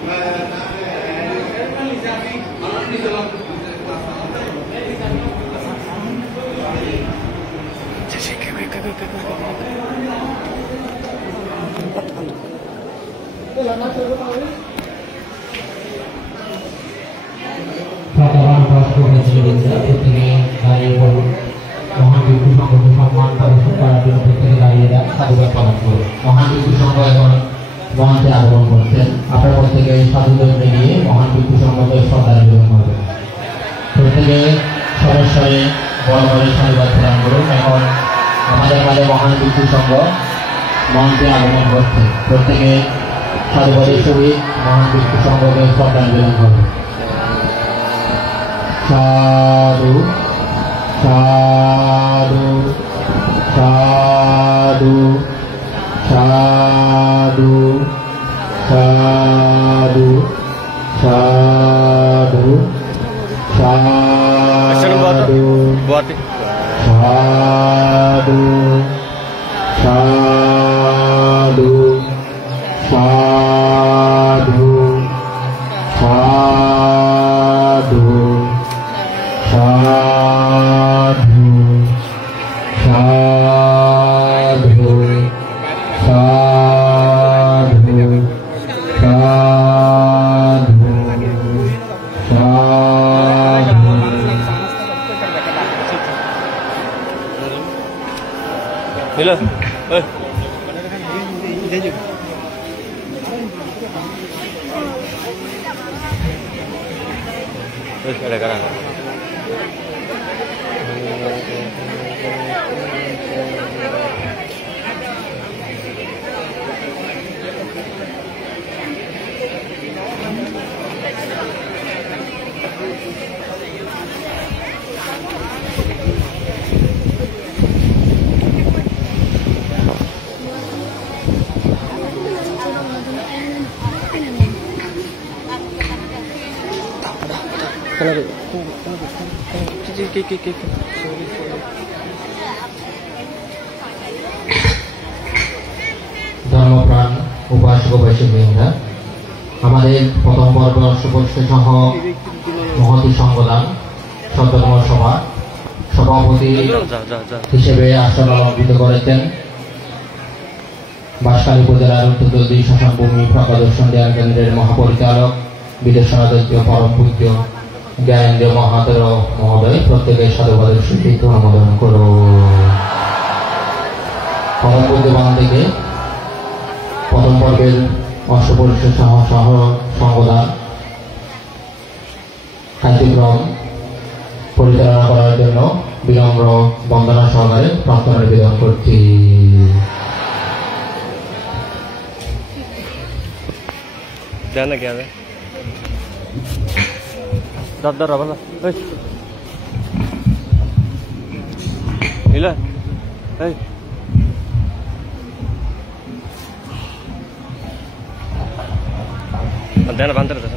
মহান বিক্ষু সংঘকে সম্মান প্রদর্শন করার জন্য প্রত্যেকে দাঁড়িয়ে সাধুবাদ প্রদান করুন। মহান বিক্ষু সংঘ এখন মঞ্চে আগমন করছেন। আপনার প্রত্যেকে সাধুবাদ নিয়ে মহান বিক্ষু সংঘকে শ্রদ্ধা নিবেদন করবেন। প্রত্যেকে সরাসরি বড় বড় সাধুবাদ প্রদান করুন। এখন আমাদের মাঝে মহান বিক্ষু সংঘ মঞ্চে আগমন করছে। প্রত্যেকে সাধুবাদের সহিত মহান বিক্ষু সংঘকে শ্রদ্ধা নিবেদন করবেন। সাধু সাধু সাধু সাধু সাধু সাধু সাধু সাধু সাধু সাধু সাধু সাধু সাধু সাধু সাধু সাধু Hello. Oi. Ada kan? ধর্মপ্রাণ উপাসক বৈষ্ণববৃন্দ, আমাদের প্রথম পর্ব অষ্টপর্ষ সহ মহতী সংগদান সপ্তম সভা সভাপতি হিসেবে আসন অলঙ্কৃত করেছেন বাঁশখালী উপজেলার উত্তর দুই শাসনভূমি প্রকাদর্শন ধ্যান কেন্দ্রের মহাপরিচালক বিদেশনারাধ্য পরম পূজ্য জ্ঞানেন্দ্র মহাতের মহোদয়। প্রত্যেকে সাধুবাদের সহিত অনুমোদন করো। পরম পূজ্যবান থেকে প্রথম পর্বের অষ্টপরিষ সহ সংগদান কার্যক্রম পরিচালনা করার জন্য বিনম্র বন্দনা সহকারে প্রার্থনা নিবেদন করছি। जाना क्या है दर रहा मिला ध्यान बांध रहा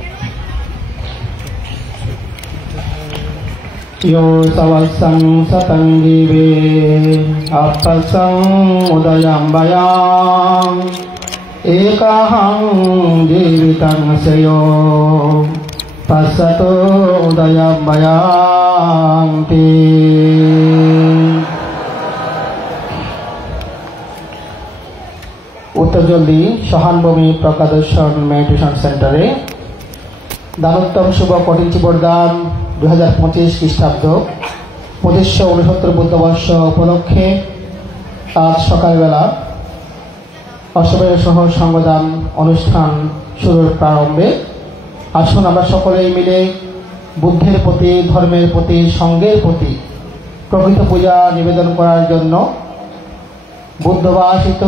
यो सवत्सं सतं जीवे अपसं उदयम्बयाम् एकहं जीवितं श्रेयो पश्यतो उदयम्बयान्ति। उत्तरजल्दी सहानुभूमि प्रकादर्शन मेडिटेशन सेंटरे दानोत्तम शुभ कठिन बरदान 2025 ख्रीष्टाब्द 2569 बुद्धवर्ष उपलक्षे आज सकाल बेला অষ্টপরিষ সহ সংগদান অনুষ্ঠান শুরুর প্রারম্ভে আসুন আমরা সকলেই মিলে বুদ্ধের প্রতি, ধর্মের প্রতি, সঙ্গের প্রতি প্রকৃত পূজা নিবেদন করার জন্য বুদ্ধবাসিত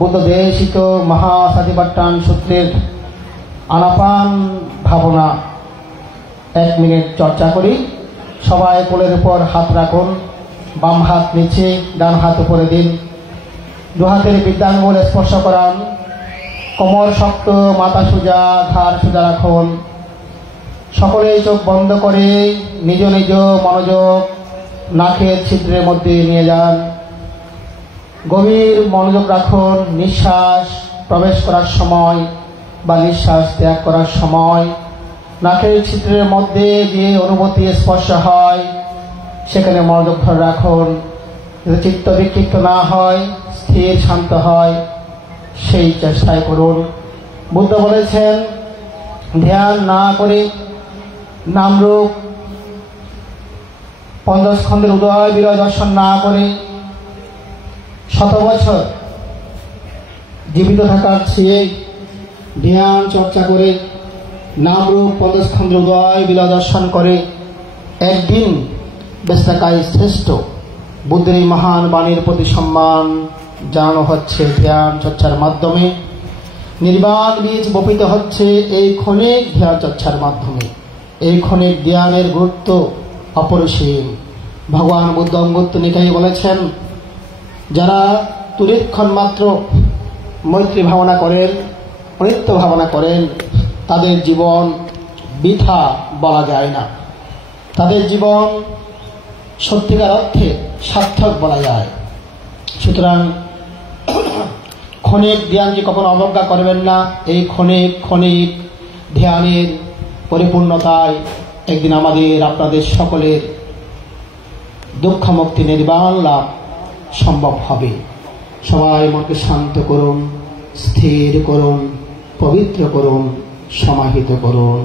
বুদ্ধদেশিত মহাসাতিপাট্টান সূত্রের আনাপান ভাবনা 1 মিনিট চর্চা করি। সবাই কোলের উপর হাত রাখুন, বাম হাত নিচে, ডান হাত উপরে দিন। দু হাতের বৃদ্ধাঙ্গুল স্পর্শ করান, কোমর শক্ত, মাথা সোজা, ঘাড় সোজা রাখুন। সকলেই চোখ বন্ধ করে নিজ নিজ মনোযোগ নাকের ছিদ্রের মধ্যে নিয়ে যান। গভীর মনোযোগ রাখুন। নিঃশ্বাস প্রবেশ করার সময় বা নিঃশ্বাস ত্যাগ করার সময় নাকের ছিদ্রের মধ্যে যে অনুভূতি স্পর্শ হয় সেখানে মনোযোগ ধরে রাখুন, চিত্ত বিক্ষিপ্ত না হয়, স্থির শান্ত হয়, সেই চেষ্টাই করুন। বুদ্ধ বলেছেন, ধ্যান না করে নামরূপ পঞ্চস্কন্ধের উদয় বিলয় দর্শন না করে শত বছর জীবিত থাকার চেয়ে ধ্যান চর্চা করে নামরূপ পঞ্চস্কন্ধের উদয় বিলয় দর্শন করে একদিন বেঁচে থাকাই শ্রেষ্ঠ। বুদ্ধের এই মহান বাণীর প্রতি সম্মান জানানো হচ্ছে ধ্যান চর্চার মাধ্যমে। নির্বাণ বীজ বপিত হচ্ছে এই ক্ষণিক ধ্যান চর্চার মাধ্যমে। এই ক্ষণিক ধ্যানের গুরুত্ব অপরিসীম। ভগবান বুদ্ধ অঙ্গুত্র নিকায়ে বলেছেন, যারা তুরীক্ষণ মাত্র মৈত্রী ভাবনা করেন, অনিত্য ভাবনা করেন, তাদের জীবন বৃথা বলা যায় না, তাদের জীবন সত্যিকার অর্থে সার্থক বলা যায়। সুতরাং ক্ষণিক ধ্যানকে কখনো অবজ্ঞা করবেন না। এই ক্ষণিক ধ্যানের পরিপূর্ণতায় একদিন আমাদের আপনাদের সকলের দুঃখ মুক্তি নির্বাণ লাভ সম্ভব হবে। সবাই মনকে শান্ত করুন, স্থির করুন, পবিত্র করুন, সমাহিত করুন।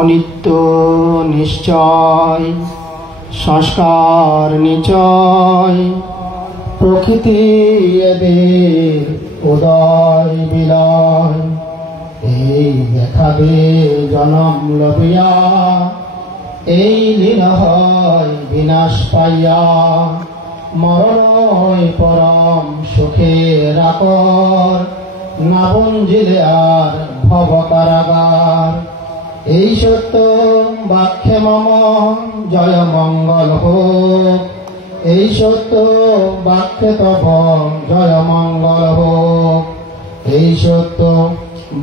অনিত্য নিশ্চয় সংস্কার নিচয়, প্রকৃতি এদের উদয় বিলয়। এই দেখাবে জনম লবিয়া, এই লীন হয় বিনাশ পাইয়া। মরণই পরম সুখের আকর, না বঞ্জিলে আর ভব কারাগার। এই সত্য বাক্যে মম জয় মঙ্গল হোক, এই সত্য বাক্যে তব জয় মঙ্গল হোক। এই সত্য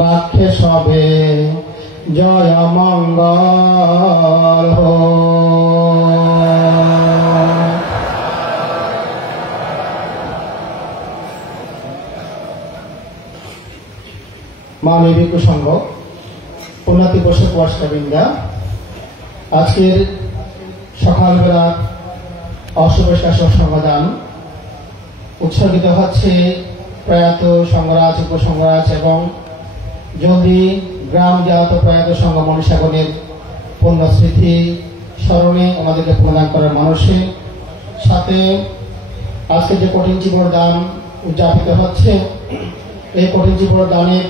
বাক্যে সবে জয় মঙ্গল হোক। মাননীয় ভিক্ষু সংঘ, পুণ্যাতি পোষক বর্ষাবৃন্দা, আজকের সকালবেলা অশুভেষ্টা সংবাদান উৎসর্গিত হচ্ছে প্রয়াত সংঘরাজ, উপসংঘরাজ এবং জলদি গ্রাম জাত প্রয়াত সংঘ মনীষাগণের পুণ্যস্মৃতি স্মরণে আমাদেরকে প্রদান করার মানুষে সাথে আজকে যে কঠিন জীবন দান উদযাপিত হচ্ছে, এই কঠিন জীবন দানের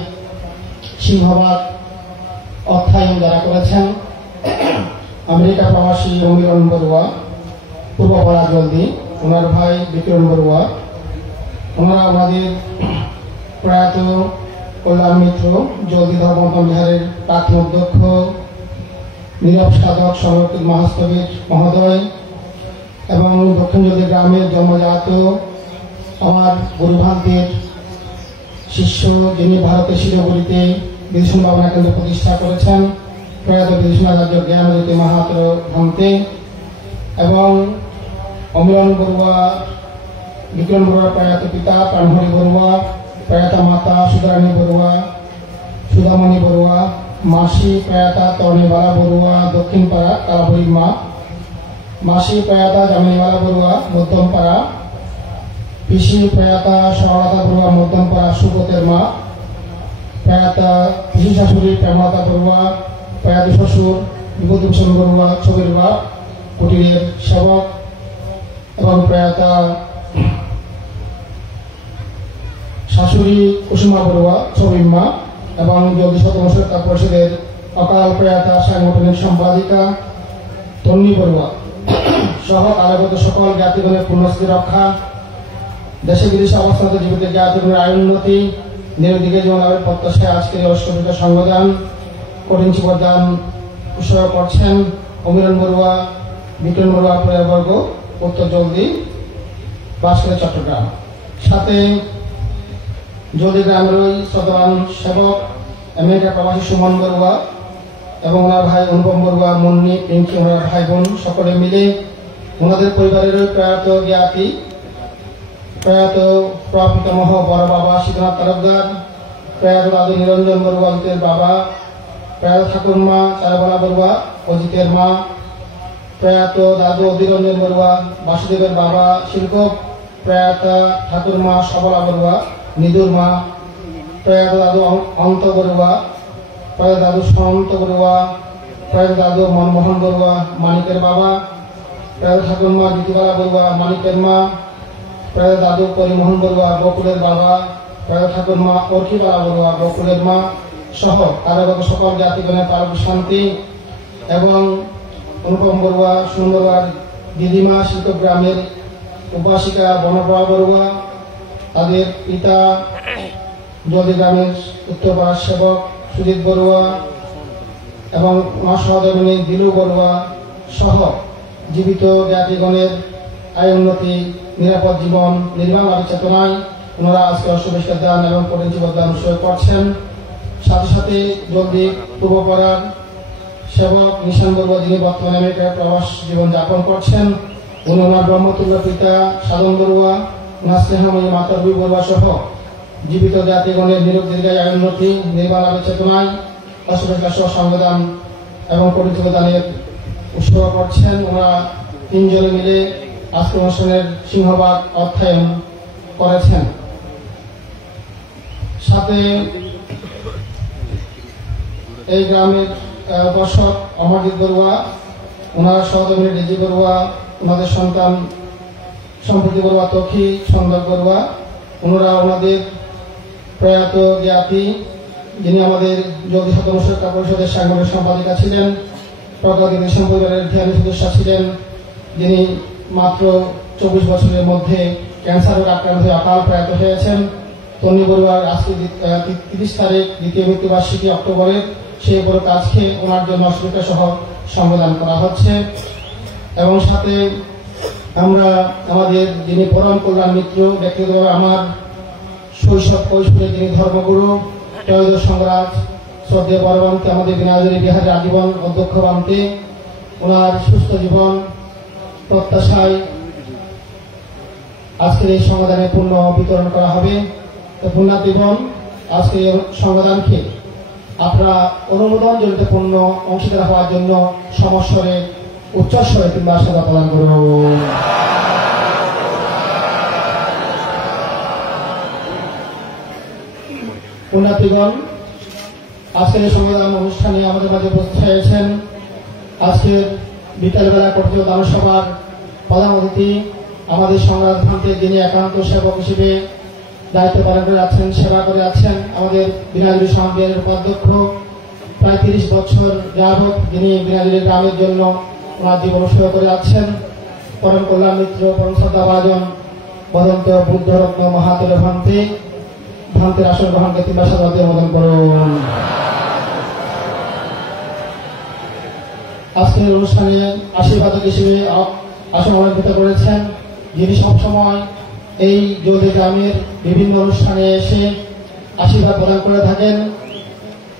সিংহভাগ অর্থায়ন যারা করেছেন আমেরিকা প্রবাসী অমিরন বড়ুয়া, পূর্বপাড়া জলদি, ওনার ভাই বিকিরণ বড়ুয়া, ওনারা আমাদের প্রয়াত কল্যাণ মিত্র জলদি ধর্মতম বিহারের প্রার্থী অধ্যক্ষ নীরব সাধক সংরক্ষিত মহাস্তবীর মহোদয় এবং দক্ষিণ জলদি গ্রামের জন্মজাত আমার গুরুভান্তের শিষ্য, যিনি ভারতের শিলিগুড়িতে বিদূষণ ভাবনা কেন্দ্র প্রতিষ্ঠা করেছেন, প্রয়াত বিদূষণাচার্য জ্ঞানজ্যোতি মাহাতো ভান্তে এবং অমিরন বড়ুয়া বিক্রম বড়ুয়া প্রয়াত পিতা প্রাণহরি বড়ুয়া, প্রয়াত মাতা সুধারানী বড়ুয়া, সুধামণি বড়ুয়া, মাসি প্রয়াতা তরণীবালা বড়ুয়া দক্ষিণপাড়া কালাবুড়ির মা, মাসি প্রয়াতা জামিনীবালা বড়ুয়া মধ্যমপাড়া, পিসি প্রয়াতা সরলতা বড়ুয়া মধ্যমপাড়া সুব্রতের মা, প্রয়াতা পিসি শাশুড়ি প্রেমলতা বড়ুয়া, প্রয়াত শ্বশুর বিভূতিভূষণ বড়ুয়া ছবির মা কুটিরের সেবক এবং প্রয়াতা শাশুড়ি কুসুমা বড়ুয়া ছবির মা এবং জলদি শতবর্ষতা পরিষদের অকাল প্রয়াতা সাংগঠনিক সম্পাদিকা তন্নি বড়ুয়া সহ কারাগত সকল জ্ঞাতিগণের পুণ্যশ্রী রক্ষা, দেশে বিদেশে অবস্থানত জীবিত জ্ঞাতিগণের আয়োন্নতি, নিরদিকে জীবনের প্রত্যাশায় আজকের অষ্টমীত সংবিধান কঠিন জীবদান উৎসর্গ করছেন অমিরন বড়ুয়া, বিক্রম বড়ুয়া পরিবারবর্গ, উত্তর জলদি, বাঁশখালী, চট্টগ্রাম। সাথে জলদি গ্রামেরই শ্রদ্ধাবান সেবক আমেরিকা প্রবাসী সুমন বড়ুয়া এবং ওনার ভাই অনুপম বড়ুয়া, মুন্নি, পিঙ্কি, ওনার ভাই বোন সকলে মিলে ওনাদের পরিবারের প্রয়াত জ্ঞাতি প্রয়াত প্রপিতামহ বড় বাবা শীতনাথ তালুকদার, প্রয়াত দাদু নিরঞ্জন বড়ুয়া অজিতের বাবা, প্রয়াত ঠাকুরমা চারবালা বড়ুয়া অজিতের মা, প্রয়াত দাদু অধীরঞ্জন বড়ুয়া বাসুদেবের বাবা শিল্প, প্রয়াত ঠাকুরমা সবলা বড়ুয়া নিদুর মা, প্রয়াত দাদু অন্ত বড়ুয়া, প্রয়াত দাদু সন্ত বড়ুয়া, প্রয়াত দাদু মনমোহন বড়ুয়া মানিকের বাবা, প্রয়াত ঠাকুরমা জ্যোতিবালা বড়ুয়া মানিকের মা, প্রয়াত দাদু পরিমোহন বড়ুয়া বকুলের বাবা, প্রয়াত ঠাকুরমা অর্কিবালা বড়ুয়া বকুলের মা সহ কারাগত সকল জ্ঞাতিগণের পারক শান্তি এবং অনুপম বড়ুয়া সুন্দরবার দিদিমা শিল্পগ্রামের উপাসিকা বনপ্রভা বড়ুয়া, তাদের পিতা জলদি গ্রামের উত্তরপাড়ার সেবক সুজিত বড়ুয়া এবং মা সহধর্মিনী দিলু বড়ুয়া সহ জীবিত জ্ঞাতিগণের আয় উন্নতি, নিরাপদ জীবন নির্বাণ চেতনায় ওনারা আজকে অষ্টবিষ্কার দান এবং কঠিন জীবদান উৎসর্গ করছেন। সাথে সাথে জলদি পূর্বপাড়ার সেবক নিশান বড়ুয়া, যিনি বর্তমানে আমেরিকায় প্রবাস জীবন যাপন করছেন, উনি ওনার ব্রহ্মতুল্য পিতা সাধন বড়ুয়া, ওনার স্নেহময়ী মাতা রবি বড়ুয়া সহ জীবিত জাতিগণের নিরোগ দীর্ঘায় আয় উন্নতি নির্বাণ চেতনায় অষ্টবিষ্কার সহ সংবিধান এবং কঠিন জীবদানের উৎসর্গ করছেন। ওনারা তিনজনে মিলে আজকে অনুষ্ঠানের সিংহভাগ অর্থায়ন করেছেন। সাথে এই গ্রামের দর্শক অমরজিৎ বড়ুয়া, ওনার সহধর্মিনী ডিজি বড়ুয়া, ওনাদের সন্তান সম্প্রীতি বড়ুয়া তখি, সন্দক বড়ুয়া, ওনারা ওনাদের প্রয়াত জ্ঞাতি, যিনি আমাদের জলদি শতবর্ষতা পরিষদের সাংগঠনিক সম্পাদিকা ছিলেন, প্রগতি দেশম পরিবারের ধ্যানী সদস্য ছিলেন, যিনি মাত্র 24 বছরের মধ্যে ক্যান্সারের আক্রান্ত হয়ে অকাল প্রয়াত হয়েছেন। তন্নি বড়ুয়ার আজকে 30 তারিখ দ্বিতীয় মৃত্যুবার্ষিকী অক্টোবরের, সেই বড় কাজকে ওনার জন্য অষ্টবিষ্কার সহ সংবিধান করা হচ্ছে। এবং সাথে আমরা আমাদের যিনি পরম কল্যাণ মিত্র, ব্যক্তিগতভাবে আমার শৈশব কৈশোরে যিনি ধর্মগুরু ত্রয়োদশ সংরাজ শ্রদ্ধেয় বড়বন্তে আমাদের বিনাজরী বিহারের আজীবন অধ্যক্ষ বান্তে, ওনার সুস্থ জীবন প্রত্যাশায় আজকের এই সংবিধানে পূর্ণ বিতরণ করা হবে। তো পুণ্যার্থীগণ, আজকের এই সংবিধানকে আপনারা অনুমোদন জনিত পূর্ণ অংশীদার হওয়ার জন্য সমস্বরে উচ্চস্বরে কিংবা সাদা প্রদান করুন। পুণ্যার্থীগণ, আজকের এই সংবিধান অনুষ্ঠানে আমাদের মাঝে উপস্থিত হয়েছেন আজকের বিকালবেলা কর্তৃক দানসভার প্রধান অতিথি, আমাদের সংগ্রাম ভান্তে যিনি একান্ত সেবক হিসেবে দায়িত্ব পালন করে আছেন, সেবা করে আছেন, আমাদের বিনাজুরি সমাজের উপাধ্যক্ষ, প্রায় 30 বছর যাবৎ যিনি বিনাজুরি গ্রামের জন্য ওনার জীবন উৎসর্গ করে আছেন, পরম কল্যাণ মিত্র পরম শ্রদ্ধাভাজন বদন্ত বুদ্ধরত্ন মহাতের ভান্তের আসন গ্রহণকে 3 বার সাদরে অনুমোদন করুন। আজকের অনুষ্ঠানে আশীর্বাদক হিসেবে আসন অলঙ্কৃত করেছেন, যিনি সবসময় এই জলদি গ্রামের বিভিন্ন অনুষ্ঠানে এসে আশীর্বাদ প্রদান করে থাকেন।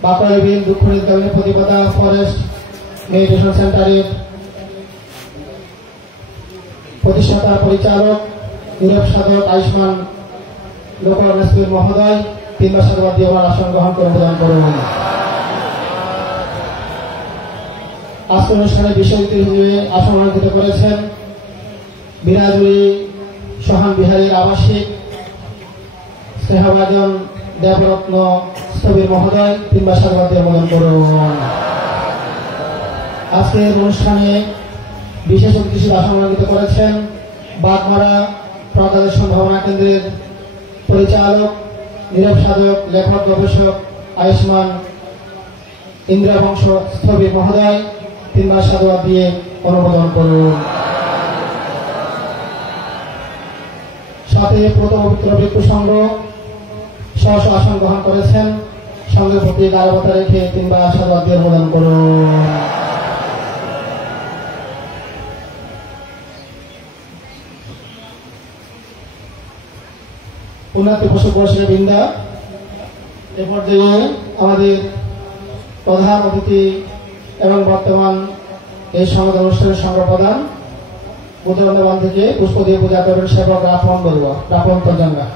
বাঁকুড়াবিল দুঃখ নির্গামী প্রতিপদা ফরেস্ট মেডিটেশন সেন্টারের প্রতিষ্ঠাতা পরিচালক নীরব সাধক আয়ুষ্মান লোকনাথ নাসির মহোদয় 3 বার সাধুবাদ দিয়ে ওনার আসন গ্রহণ করে প্রদান করুন। আজকের অনুষ্ঠানে বিশেষ অতিথি হিসেবে আসন অলঙ্কৃত করেছেন বিরাজুরি সোহান বিহারীর আবাসিক স্নেহভাজন দেবরত্ন স্থবির মহোদয় 3 বার সাধুবাদ দিয়ে প্রদান করুন। আজকের অনুষ্ঠানে বিশেষ অতিথি হিসেবে আসন অলঙ্কৃত করেছেন বাগমারা প্রজ্ঞাদের সম্ভাবনা কেন্দ্রের পরিচালক নীরব সাধক লেখক গবেষক আয়ুষ্মান ইন্দ্রবংশ স্থবির মহোদয় 3 বার সাধুবাদ দিয়ে অনুমোদন করুন। সাথে প্রথম পবিত্র ভিক্ষু সংঘ স্ব আসন গ্রহণ করেছেন সঙ্গে প্রতি গারবতা রেখে 3 বার সাধুবাদ দিয়ে অনুমোদন করুন। উন্নতি পশু পরিষেবা বৃন্দা এ পর্যায়ে আমাদের প্রধান অতিথি এবং বর্তমান এই সংবাদ অনুষ্ঠানের সংঘ প্রধান বুদ্ধবন্ধবান থেকে পুষ্প দিয়ে পূজা করবেন সেবক রাফন বলুয়া রাফন তরজাঙ্গা।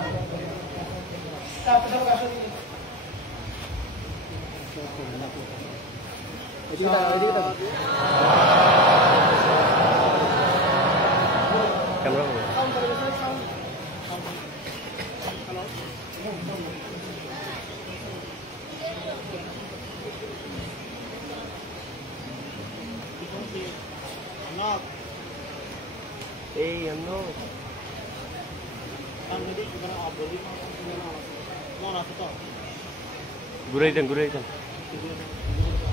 ঘুরাইতেন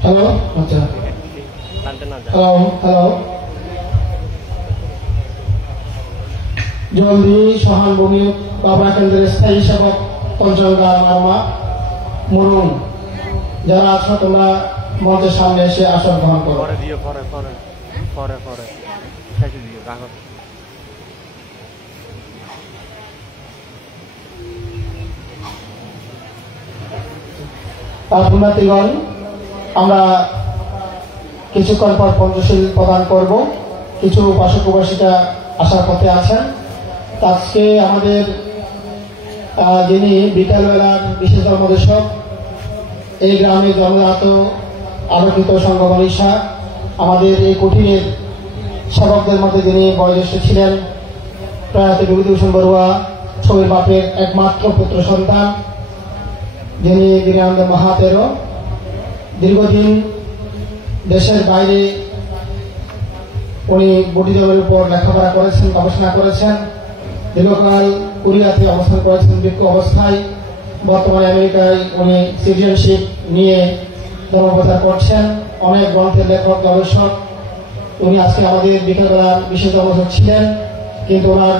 হ্যালো আচ্ছা হ্যালো হ্যালো জলদি সহানুভূমি বাবা কেন্দ্রের স্থায়ী সেবক পঞ্চগঙ্গা মারমা মুরুং যারা আছো তোমরা মঞ্চের সামনে এসে আসন গ্রহণ করো। পুণ্যার্থীগণ আমরা কিছুক্ষণ পর পঞ্চশীল প্রদান করব। কিছু উপাসক উপাসিকা আসার পথে আছেন। আজকে আমাদের যিনি বিকালবেলার বিশেষ ধর্মদেশক এই গ্রামে জন্মজাত আলোকিত সংঘ মনীষা আমাদের এই কঠিনের সেবকদের মধ্যে যিনি বয়োজ্যেষ্ঠ ছিলেন প্রয়াত বিভূতিভূষণ বড়ুয়া ছবির বাপের একমাত্র পুত্র সন্তান যিনি বিনয়ানন্দ মহাতেরো দীর্ঘদিন দেশের বাইরে উনি বুদ্ধিজীবীর উপর লেখাপড়া করেছেন গবেষণা করেছেন দীর্ঘকাল কোরিয়াতে অবস্থান করেছেন ভিক্ষু অবস্থায় বর্তমানে আমেরিকায় উনি সিটিজেনশিপ নিয়ে ধর্মপ্রচার করছেন অনেক গ্রন্থের লেখক গবেষক উনি আজকে আমাদের বিকালবেলার বিশেষ ধর্মযোগ ছিলেন কিন্তু ওনার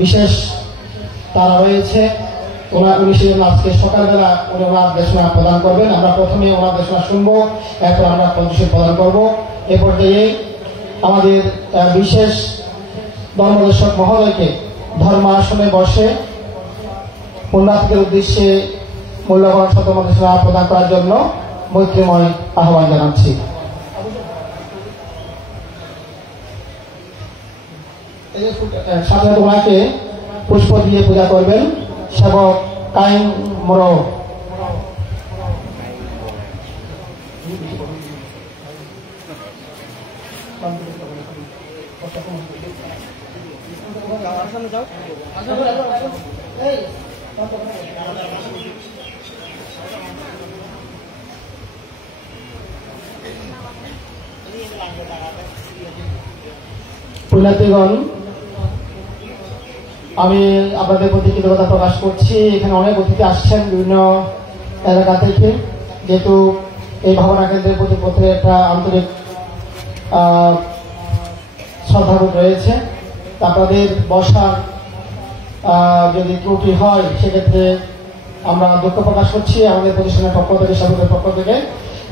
বিশেষ তারা রয়েছে উনি সেজন্য আজকে সকালবেলা উনি ওনার দেশনা প্রদান করবেন। আমরা প্রথমে ওনার দেশনা শুনবো এরপর আমরা পঞ্চশীল প্রদান করবো। এ পর্যায়ে আমাদের বিশেষ ধর্মদর্শক মহোদয়কে ধর্মাসনে বসে পুণ্যার্থীদের উদ্দেশ্যে মূল্যবান শতমদেশনা প্রদান করার জন্য মৈত্রীময় আহ্বান জানাচ্ছি। সাথে ওনাকে পুষ্প দিয়ে পূজা করবেন সেবক কাইন মরো। পুণ্যার্থীগণ আমি আপনাদের প্রতি কৃতজ্ঞতা প্রকাশ করছি। এখানে অনেক অতিথি আসছেন বিভিন্ন এলাকা থেকে যেহেতু এই ভাবনা কেন্দ্রের প্রতি প্রত্যেকের একটা আন্তরিক শ্রদ্ধাবোধ রয়েছে আপনাদের বসার যদি ত্রুটি হয় সেক্ষেত্রে আমরা দুঃখ প্রকাশ করছি। আমাদের প্রতিষ্ঠানের পক্ষ থেকে সরকারের পক্ষ থেকে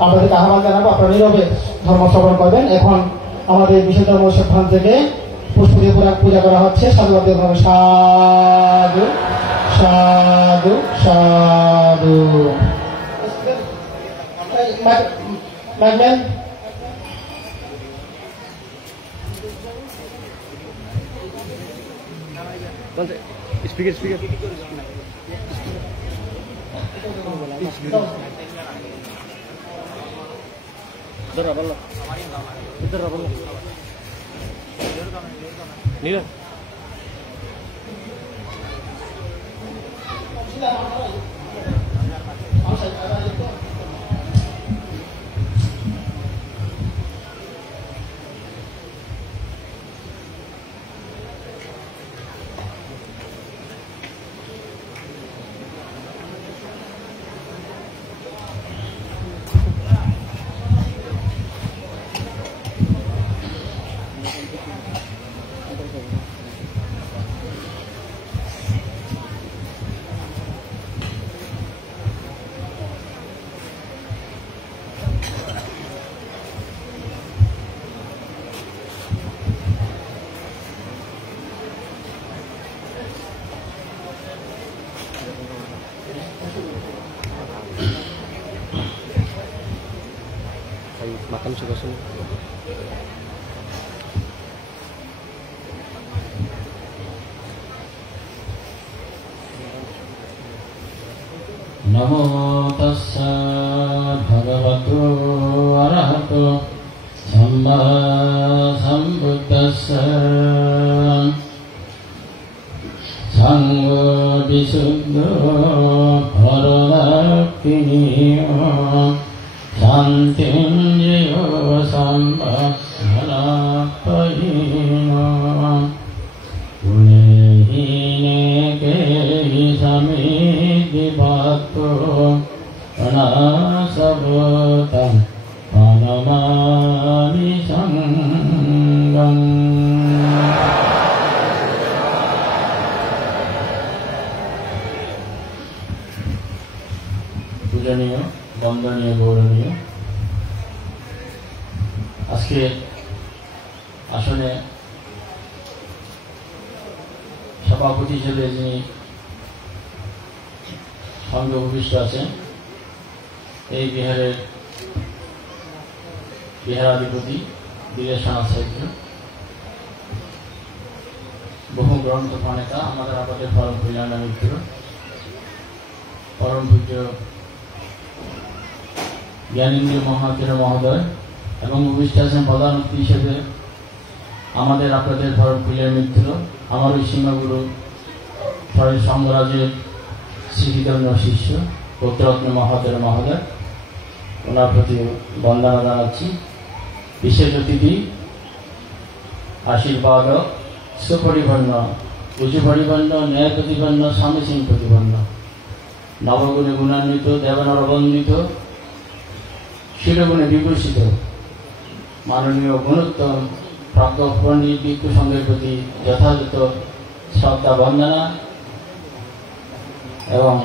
আপনাদেরকে আহ্বান জানাবো আপনারা নীরবে ধর্ম শ্রবণ করবেন। এখন আমাদের বিশেষ ধর্ম স্থান থেকে পুষ্প দিয়ে পূজা করা হচ্ছে। সাধুবাদ সাধু সাধু সাধু। স্পিকার স্পিকার ধরা বললো ধরা বললো নীলা makan juga semua. Namo tassa bhagavato arahato samma sambuddhassa sangho visuddho paramapiniyo Santinjiyo sambhavanapayino Punehine kehi samidibhatto Anasabhotam panamami sangham Pujaniyo বন্দনীয় গৌরবনীয় আজকে আসনে সভাপতি হিসেবে যিনি সঙ্গে উপবিষ্ট আছেন এই বিহারের বিহারাধিপতি বীরেশনাথ সাহিত্য বহু গ্রন্থ প্রণেতা আমাদের আপনাদের পরম কল্যাণ মিত্র পরম পূজ্য জ্ঞানেন্দ্র মহাতীর মহোদয় এবং উপবিষ্ট আছেন প্রধান অতিথি হিসেবে আমাদের আপনাদের পরম প্রিয় মিত্র আমার ওই সিংহগুরু স্বয়ং সংঘরাজের শ্রীধন্য শিষ্য পুত্ররত্ন মহাতীর মহোদয় ওনার প্রতি বন্দনা জানাচ্ছি। বিশেষ অতিথি আশীর্বাদ সুপরিপন্ন উঁচুপরিপন্ন ন্যায় প্রতিপন্ন স্বামীসীন প্রতিপন্ন নবগুণে গুণান্বিত দেবনর বন্দিত শিরগুণে বিভূষিত মাননীয় গুণোত্তম প্রাজ্ঞ পণ্ডিত ভিক্ষু সংঘের প্রতি যথাযথ শ্রদ্ধা বন্দনা এবং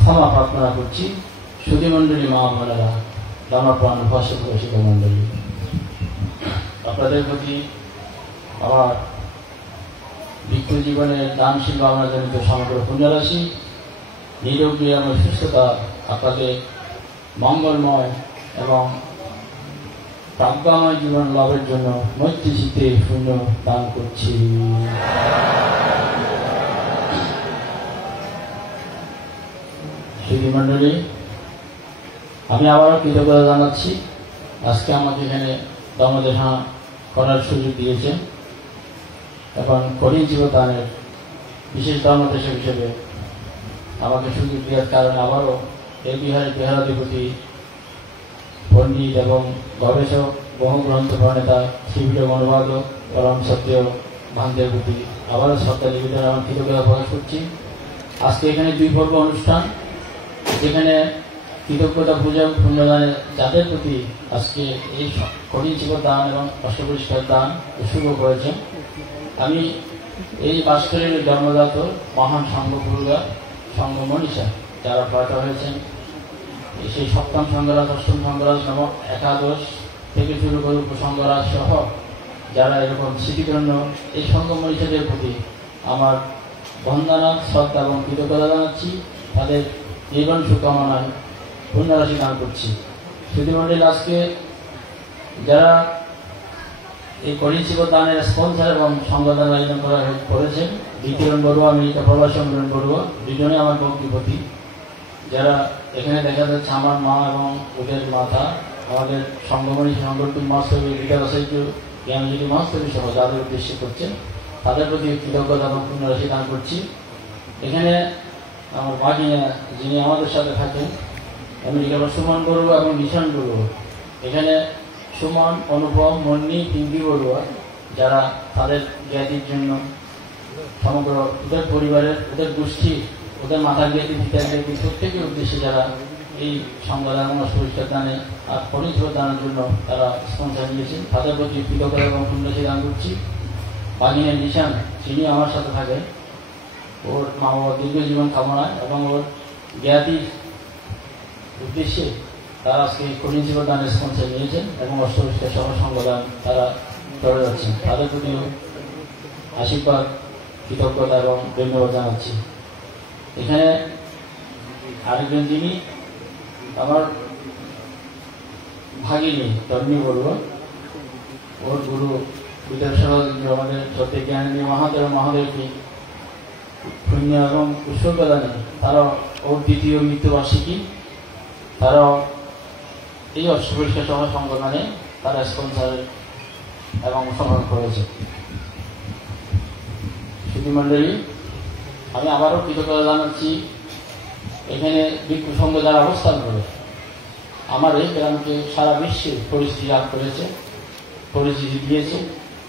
ক্ষমা প্রার্থনা করছি। সুধীমণ্ডলী মা বোনেরা ধর্মপ্রাণ উপস্থিত মণ্ডলী আপনাদের প্রতি আমার ভিক্ষু জীবনের দানশীল ভাবনা জনিত সমগ্র পুণ্যরাশি নিরোগী এবং সুস্থতা আপনাদের মঙ্গলময় এবং প্রাজ্ঞাময় জীবন লাভের জন্য মৈত্রী চিত্তে শূন্য দান করছি। সুধীমণ্ডলী আমি আবারও কৃতজ্ঞতা জানাচ্ছি আজকে আমাকে এখানে ধর্মদেশনা করার সুযোগ দিয়েছেন এবং কঠিন জীবদানের বিশেষ ধর্মদেশক হিসেবে আমাকে সুযোগ দেওয়ার কারণে আবারও এই বিহারের বিহারাধিপতি পণ্ডিত এবং গবেষক বহু গ্রন্থ প্রণেতা শিবির অনুবাদক পরম সত্য ভান্তের প্রতি আবারও শ্রদ্ধা নিবেদন এবং কৃতজ্ঞতা প্রকাশ করছি। আজকে এখানে দুই পর্ব অনুষ্ঠান যেখানে কৃতজ্ঞতা পূজা পুণ্যদানের যাদের প্রতি আজকে এই কঠিন জীবদান এবং অষ্টপরিষ্কার দান উৎসর্গ করেছেন আমি এই বাস্করের জন্মদাত মহান সংঘগুরুরা সংঘ মনীষা যারা প্রয়াত হয়েছেন সেই সপ্তম সংঘরাজ অষ্টম সংঘরাজ নবম একাদশ থেকে শুরু করে উপসংঘরাজ সহ যারা এরকম স্মৃতিধন্য এই সংঘ মনীষাদের প্রতি আমার বন্দনা শ্রদ্ধা এবং কৃতজ্ঞতা জানাচ্ছি। তাদের জীবন সুকামনায় পুণ্যরাশি দান করছি। সুধীমণ্ডলী আজকে যারা এই করিমশিব দানের স্পন্সর এবং সংবাদান আয়োজন করেছেন বিকিরণ বড়ুয়া, আমেরিকা প্রবাসী অমরণ বড়ুয়া, দুজনে আমার বক্তব্যপতি, যারা এখানে দেখা যাচ্ছে আমার মা এবং ওদের মাতা, আমাদের সংগমনী সংগঠন মহাস্তবী লিডার আসাইজ জ্ঞানজীবী মহাস্তবী সহ যাদের উদ্দেশ্যে করছেন তাদের প্রতি কৃতজ্ঞতা এবং পুণ্যরাশি দান করছি। এখানে আমার ভাগিনা যিনি আমাদের সাথে থাকেন আমেরিকার সুমন বড়ুয়া এবং নিশান বড়ুয়া, এখানে সুমন, অনুপম, মন্নি, পিঙ্কি বড়ুয়া, যারা তাদের জ্ঞাতির জন্য সমগ্র ওদের পরিবারের, ওদের গোষ্ঠী, ওদের মাথা জ্ঞাতি, পিতার জ্ঞাতি প্রত্যেকের উদ্দেশ্যে যারা এই সংবাদান এবং পরিষ্কার দানে আর পরিষ্কার দানের জন্য তারা স্পন্সর নিয়েছেন, তাদের প্রতি কৃতজ্ঞতা এবং পুণ্যরাশি দান করছি। বাগিনের নিশান, যিনি আমার সাথে থাকেন, ওর মা বাবার দীর্ঘ জীবন কামনায় এবং ওর জ্ঞাতির উদ্দেশ্যে তারা আজকে করিমশিব দানের স্পন্সর নিয়েছেন এবং অষ্টপরিষ্কার সহ সংবাদান তারা করে যাচ্ছেন। তাদের প্রতিও আশীর্বাদ, কৃতজ্ঞতা এবং ধন্যবাদ জানাচ্ছি। এখানে আরেকজন যিনি আমার ভাগিনী তন্নি বড়ুয়া, ওর গুরু বিদ্যাসাগর আমাদের সত্যি জ্ঞানী মহাদেব মহাদেবকে পুণ্য এবং উৎসর্গদানে তারা ওর দ্বিতীয় মৃত্যুবার্ষিকী, তারা এই অষ্টপরিষ্কার সভা সংগঠনে তারা স্পন্সর এবং অংশগ্রহণ করেছে। সুধীমণ্ডলী, আমি আবারও কৃতজ্ঞতা জানাচ্ছি এখানে ভিক্ষু সংঘ যারা অবস্থান করে আমার এই গ্রামকে সারা বিশ্বে পরিচিতি লাভ করেছে, পরিচিতি দিয়েছে,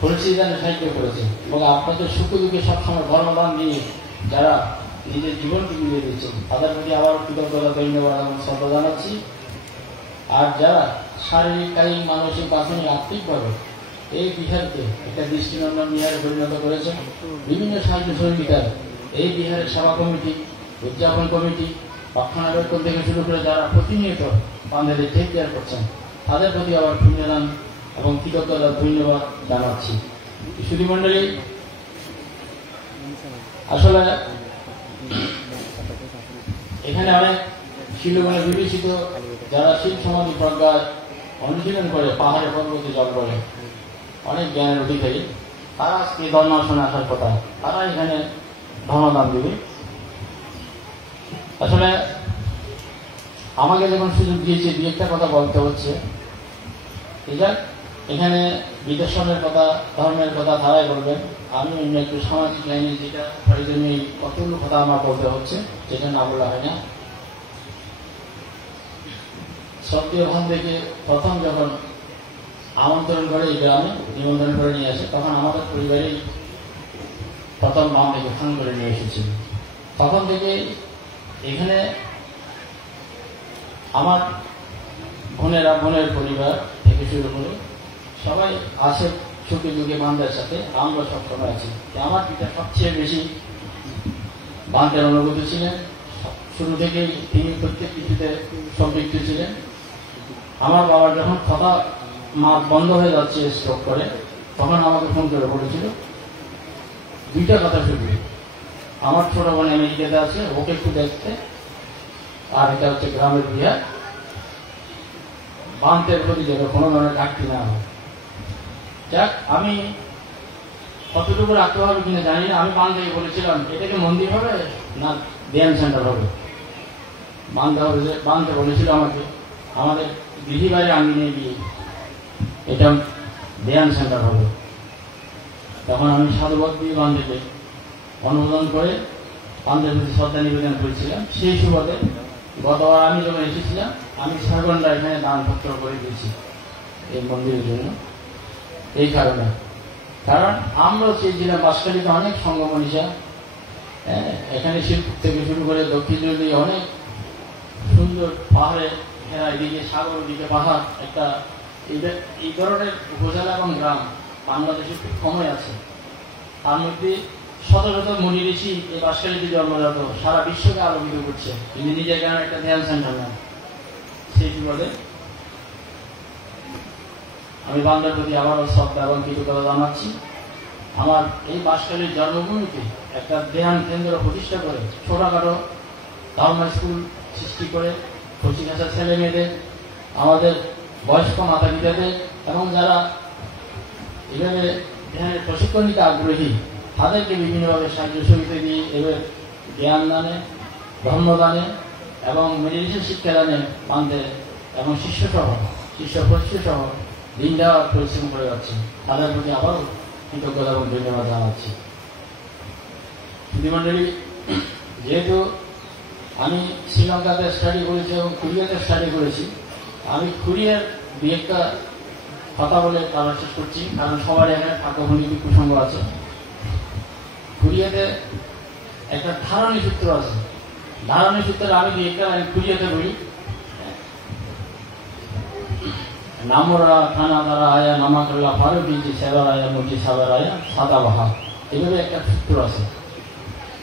পরিচিতি দানে সাহায্য করেছে এবং আপনাদের সুখ দুঃখে সবসময় ধর্মদান দিয়ে যারা নিজের জীবনকে মিলিয়ে দিচ্ছেন তাদের প্রতি আবারও কৃতজ্ঞতা, ধন্যবাদ এবং শ্রদ্ধা জানাচ্ছি। আর যারা শারীরিক, কায়িক, মানসিক, প্রাথমিক, আর্থিকভাবে এই বিহারকে একটা দৃষ্টিনন্দন বিহারে পরিণত করেছেন, বিভিন্ন সাহায্য সহযোগিতায় এই বিহারের সেবা কমিটি, উদযাপন কমিটি, রক্ষণাবেক্ষণ থেকে শুরু করে যারা প্রতিনিয়ত বান্ধবদের টেক কেয়ার করছেন তাদের প্রতি আবার পুণ্যদান এবং কৃতজ্ঞতা, ধন্যবাদ জানাচ্ছি। সুধীমণ্ডলী, আসলে এখানে অনেক শিলগণে বিবেচিত যারা শিল সমাধি প্রজ্ঞায় অনুশীলন করে পাহাড়ে পর্বতে জল করে অনেক জ্ঞানের অধিকারী, তারা আজকে ধর্মাসনে আসার কথা, তারা এখানে ধর্মদান দেবে। আসলে আমাকে যখন সুযোগ দিয়েছে দু একটা কথা বলতে হচ্ছে, এখানে বিদর্শনের কথা, ধর্মের কথা ধারায় বলবেন, আমি অন্য একটু সামাজিক লাইনে যেটা প্রয়োজনীয় কতগুলো কথা আমার বলতে হচ্ছে, যেটা না বলা হয় না। সক্রিয় ভাব থেকে প্রথম যখন আমন্ত্রণ করে এই গ্রামে নিমন্ত্রণ করে নিয়ে আসে, তখন আমাদের পরিবারেই প্রথম নাম থেকে খান করে নিয়ে এসেছিল। তখন থেকে এখানে আমার বোনেরা, বোনের পরিবার থেকে শুরু করে সবাই আছে সুখে দুঃখে বান্ধবের সাথে, আমরা সবসময় আছি। আমার পিতা সবচেয়ে বেশি বান্ধবের অনুভূতি ছিলেন, শুরু থেকেই তিনি প্রত্যেক কিছুতে সম্পৃক্ত ছিলেন। আমার বাবার যখন কথা বন্ধ হয়ে যাচ্ছে স্ট্রোক করে, তখন আমাকে ফোন করে বলেছিল দুইটা কথা শুধু, আমার ছোট বোন আমেরিকাতে আছে, ওকে একটু দেখতে, আর এটা হচ্ছে গ্রামের বিহার, বান্ধের প্রতি যেন কোনো ধরনের ঘাটতি না হয়। যাক, আমি কতটুকু রাখতে হবে কিনা জানি না, আমি বান্ধ থেকে বলেছিলাম এটাকে মন্দির হবে না ধ্যান সেন্টার হবে। বান্ধে বলেছিল আমাকে আমাদের দিদি বাড়ি আঙ্গিনে গিয়ে এটা ধ্যান সেন্টার হবে। তখন আমি সাধুবাদ দিয়ে বান্ধবকে অনুমোদন করে বান্ধবের প্রতি শ্রদ্ধা নিবেদন করেছিলাম। সেই সুবাদে গতবার আমি যখন এসেছিলাম, আমি 6 ঘন্টা এখানে দানপত্র করে দিয়েছি এই মন্দিরের জন্য। এই কারণে, কারণ আমরা চেয়েছিলাম বাঁশখালীতে অনেক সংগমনীষা, এখানে শিল্প থেকে শুরু করে দক্ষিণ দিকে অনেক সুন্দর পাহাড়ে ঘেরা, এদিকে সাগর, দিকে পাহাড়, একটা এই ধরনের উপজেলা এবং গ্রাম বাংলাদেশে খুব কমই আছে। তার মধ্যে শত শত মুনি ঋষি এই বাঁশখালীতে জন্মজাত, সারা বিশ্বকে আলোকিত করছে, কিন্তু নিজের গ্রামের একটা ধ্যান সেন্টার না। সেই সুবাদে আমি বাংলার প্রতি আবারও শ্রদ্ধা এবং কৃতজ্ঞতা জানাচ্ছি। আমার এই বাঁশখালীর জন্মভূমিতে একটা ধ্যান কেন্দ্র প্রতিষ্ঠা করে, ছোটখাটো ধর্ম স্কুল সৃষ্টি করে কচিকাঁচা ছেলে মেয়েদের, আমাদের বয়স্ক মাতা পিতাদের এবং যারা এভাবে ধ্যানের প্রশিক্ষণ নিতে আগ্রহী তাদেরকে বিভিন্নভাবে সাহায্য সহযোগিতা দিয়ে এবার জ্ঞান দানে, ধর্মদানে এবং মেডিটেশন শিক্ষাদানে বান্ধে এবং শিষ্য প্রশিষ্য সহ দিন দেওয়ার পরিশ্রম করে যাচ্ছে। তাদের প্রতি আবারও কৃতজ্ঞতা এবং ধন্যবাদ জানাচ্ছি। সুধীমণ্ডলী, যেহেতু আমি শ্রীলঙ্কাতে স্টাডি করেছি এবং কোরিয়াতে স্টাডি করেছি, আমি কোরিয়ার দু একটা কথা বলে তারা শেষ করছি, কারণ সবার এখানে পাকভূমি প্রসঙ্গ আছে। কোরিয়াতে একটা ধারণী সূত্র আছে। ধারণী সূত্রে আমি দু একটা কোরিয়াতে বলি, নামরা খানা দ্বারা আয়া নামা করলা পারো দিয়েছি সেবার আয়া মুচি সাবার আয়া সাদা বাহা, এভাবে একটা সূত্র আছে।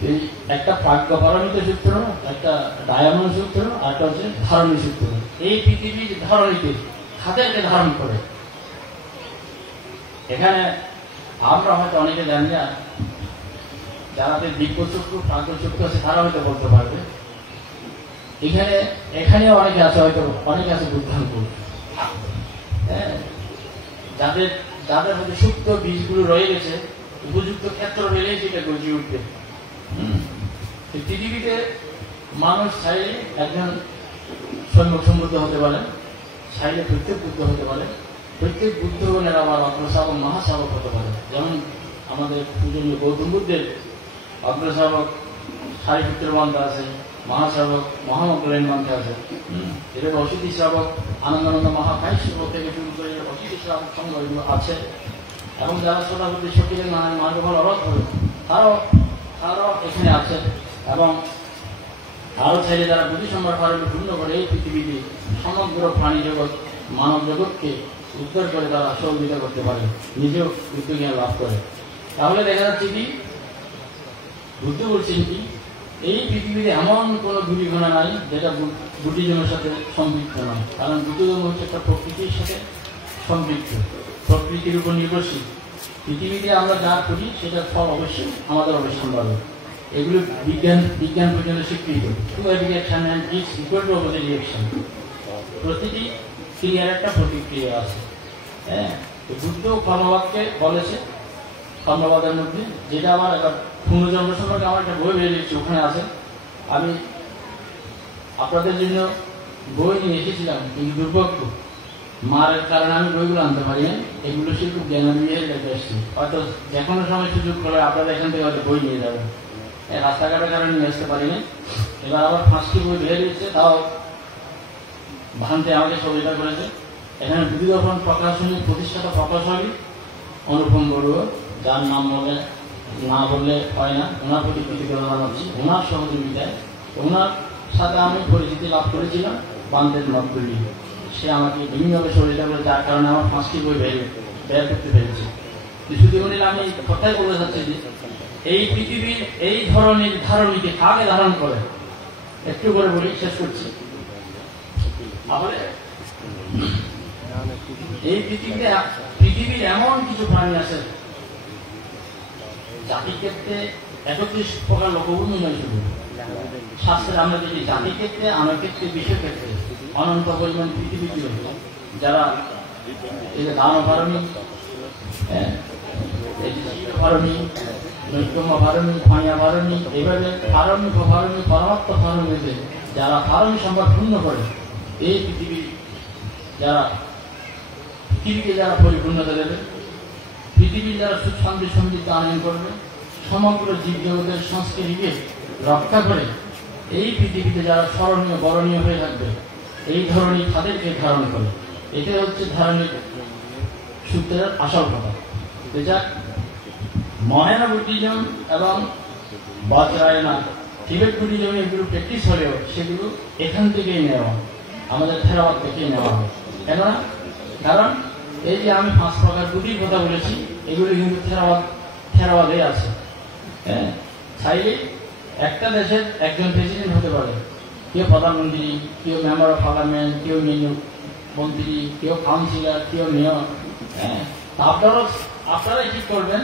এই একটা প্রাজ্ঞ পারমিত সূত্র, একটা ডায়ামন্ড সূত্র, আর একটা হচ্ছে ধারণী সূত্র। এই পৃথিবীর ধারণীতে খাদেরকে ধারণ করে। এখানে আমরা হয়তো অনেকে জানি না, যারাদের দিব্যচক্ষু প্রাজ্ঞচক্ষু আছে তারা হয়তো বলতে পারবে। এখানেও অনেকে আছে, হয়তো অনেকে আছে বুদ্ধাঙ্কুর, যাদের মধ্যে সুপ্ত বীজগুলো রয়ে গেছে, উপযুক্ত ক্ষেত্র পেলেই সেটা গজিয়ে উঠবে। পৃথিবীতে মানুষ চাইলে একজন সম্যক সমৃদ্ধ হতে পারে, চাইলে প্রত্যেক বুদ্ধ হতে পারে, প্রত্যেক বুদ্ধগণের আবার অগ্রশ্রাবক মহাশ্রাবক হতে পারে। যেমন আমাদের পূজনীয় গৌতম বুদ্ধের অগ্রশ্রাবক সারিপুত্রের মন্ত্র আছে, মহাশ্রাবক মহামগ্রের মন্ত্র আছে, এভাবে অসিদ্ধি শ্রাবক আনন্দানন্দ মহাকাশ্য থেকে শুরু করে অসিদ্ধি শ্রাবক সঙ্গ এগুলো আছে। এবং যারা শ্রোতাপতি শক্তিদের নানান মার্গফল অরথ হবে তারাও এখানে আছে। এবং আরো চাইলে যারা বুদ্ধি সম্ভার পারবে পূর্ণ করে এই পৃথিবীতে সমগ্র প্রাণী জগৎ মানব জগৎকে উদ্ধার করে তারা সহযোগিতা করতে পারে, নিজেও বুদ্ধিজ্ঞান লাভ করে। তাহলে দেখা যাচ্ছে কি, বুদ্ধ বলছেন কি, এই পৃথিবীতে এমন কোন দুর্ঘটনা নাই যেটা বুদ্ধিজমের সাথে সম্পৃক্ত নয়। কারণ বুদ্ধিজম হচ্ছে একটা প্রকৃতির সাথে সম্পৃক্ত, প্রকৃতির উপর নির্ভরশীল। পৃথিবীতে আমরা যা করি সেটার ফল অবশ্যই আমাদের অবস্থান পাবে। এগুলো বিজ্ঞান পর্যন্ত স্বীকৃত। প্রতিটি ক্রিয়ার একটা প্রতিক্রিয়া আছে। হ্যাঁ, বুদ্ধ কর্মবাদকে বলেছে, কর্মবাদের মধ্যে, যেটা আমার একটা পুনর্জন্ম সম্পর্কে আমার একটা বই বেরিয়েছে, ওখানে আছে। আমি আপনাদের জন্য বই নিয়ে এসেছিলাম, কিন্তু দুর্ভাগ্য মারের কারণে আমি বইগুলো আনতে পারি না। এগুলো সে খুব জ্ঞানান্বিত রেখে এসছি, হয়তো যে কোনো সময় সুযোগ করে আপনারা এখান থেকে হয়তো বই নিয়ে যাবেন। রাস্তাঘাটের কারণে নিয়ে আসতে পারি না। এবার আবার 5টি বই বেরিয়েছে, তাও ভান্তে আমাকে সহযোগিতা করেছে। এখানে বুদ্ধিদর্শন প্রকাশনীর প্রতিষ্ঠাতা প্রকাশনী অনুপম বড়ুয়া, যার নাম না বললে হয় না, ওনার প্রতি কৃতজ্ঞতা জানাচ্ছি। ওনার সহযোগিতায় ওনার সাথে আমি পরিচিতি লাভ করেছিলাম বান্তের নদগুলি। সে আমাকে বিভিন্নভাবে সহযোগিতা করে, যার কারণে আমার 5টি বই বের করতে পেরেছি। শুধু আমি কথাই বলতে চাচ্ছি যে এই পৃথিবীর এই ধরনের ধারণীকে কাকে ধারণ করে, একটু করে বলি, শেষ করছি। তাহলে এই পৃথিবীর এমন কিছু প্রাণী আছে জাতির ক্ষেত্রে 31 প্রকার লোকভূমি নয়, শুধু শাস্ত্রে আমরা দেখি জাতির ক্ষেত্রে, আমার ক্ষেত্রে, বিশ্বের ক্ষেত্রে অনন্ত পরিমাণ পৃথিবী ছিল, যারা এই যে দান ভারণী, ভারণী, নৈকম্য ভারণী, ভাইয়া ভারণী, এভাবে ভারণী ভারণী পরমাত্ম ভারণীতে যারা ভারণী সম্পদ পূর্ণ করে এই পৃথিবীকে যারা পরিপূর্ণতা দেবে, পৃথিবীর যারা সুখ শান্তি সমৃদ্ধি আনয়ন করবে, সমগ্র জীব জগতের সংস্কৃতিকে রক্ষা করে এই পৃথিবীতে যারা স্মরণীয় বরণীয় হয়ে থাকবে, এই ধরনের তাদেরকে ধারণ করে। এটাই হচ্ছে ধারণের সূত্রের আসল কথা। যা মহায়ানা বুদ্ধিজম এবং বজ্রায়না টিবেট বুদ্ধিজম এগুলো প্র্যাকটিস হলেও সেগুলো এখান থেকেই নেওয়া, আমাদের থেরাবাদ থেকেই নেওয়া হয়। কেননা কারণ এই যে আমি 5 প্রকার বুদ্ধির কথা বলেছি, এগুলো কিন্তু থেরাবাদে আছে। হ্যাঁ, চাইলে একটা দেশের একজন প্রেসিডেন্ট হতে পারে, কেউ প্রধানমন্ত্রী, কেউ মেম্বার অফ পার্লামেন্ট, কেউ মন্ত্রী, কেউ কাউন্সিলর, কেউ মেয়র। হ্যাঁ, আপনারাই ঠিক করবেন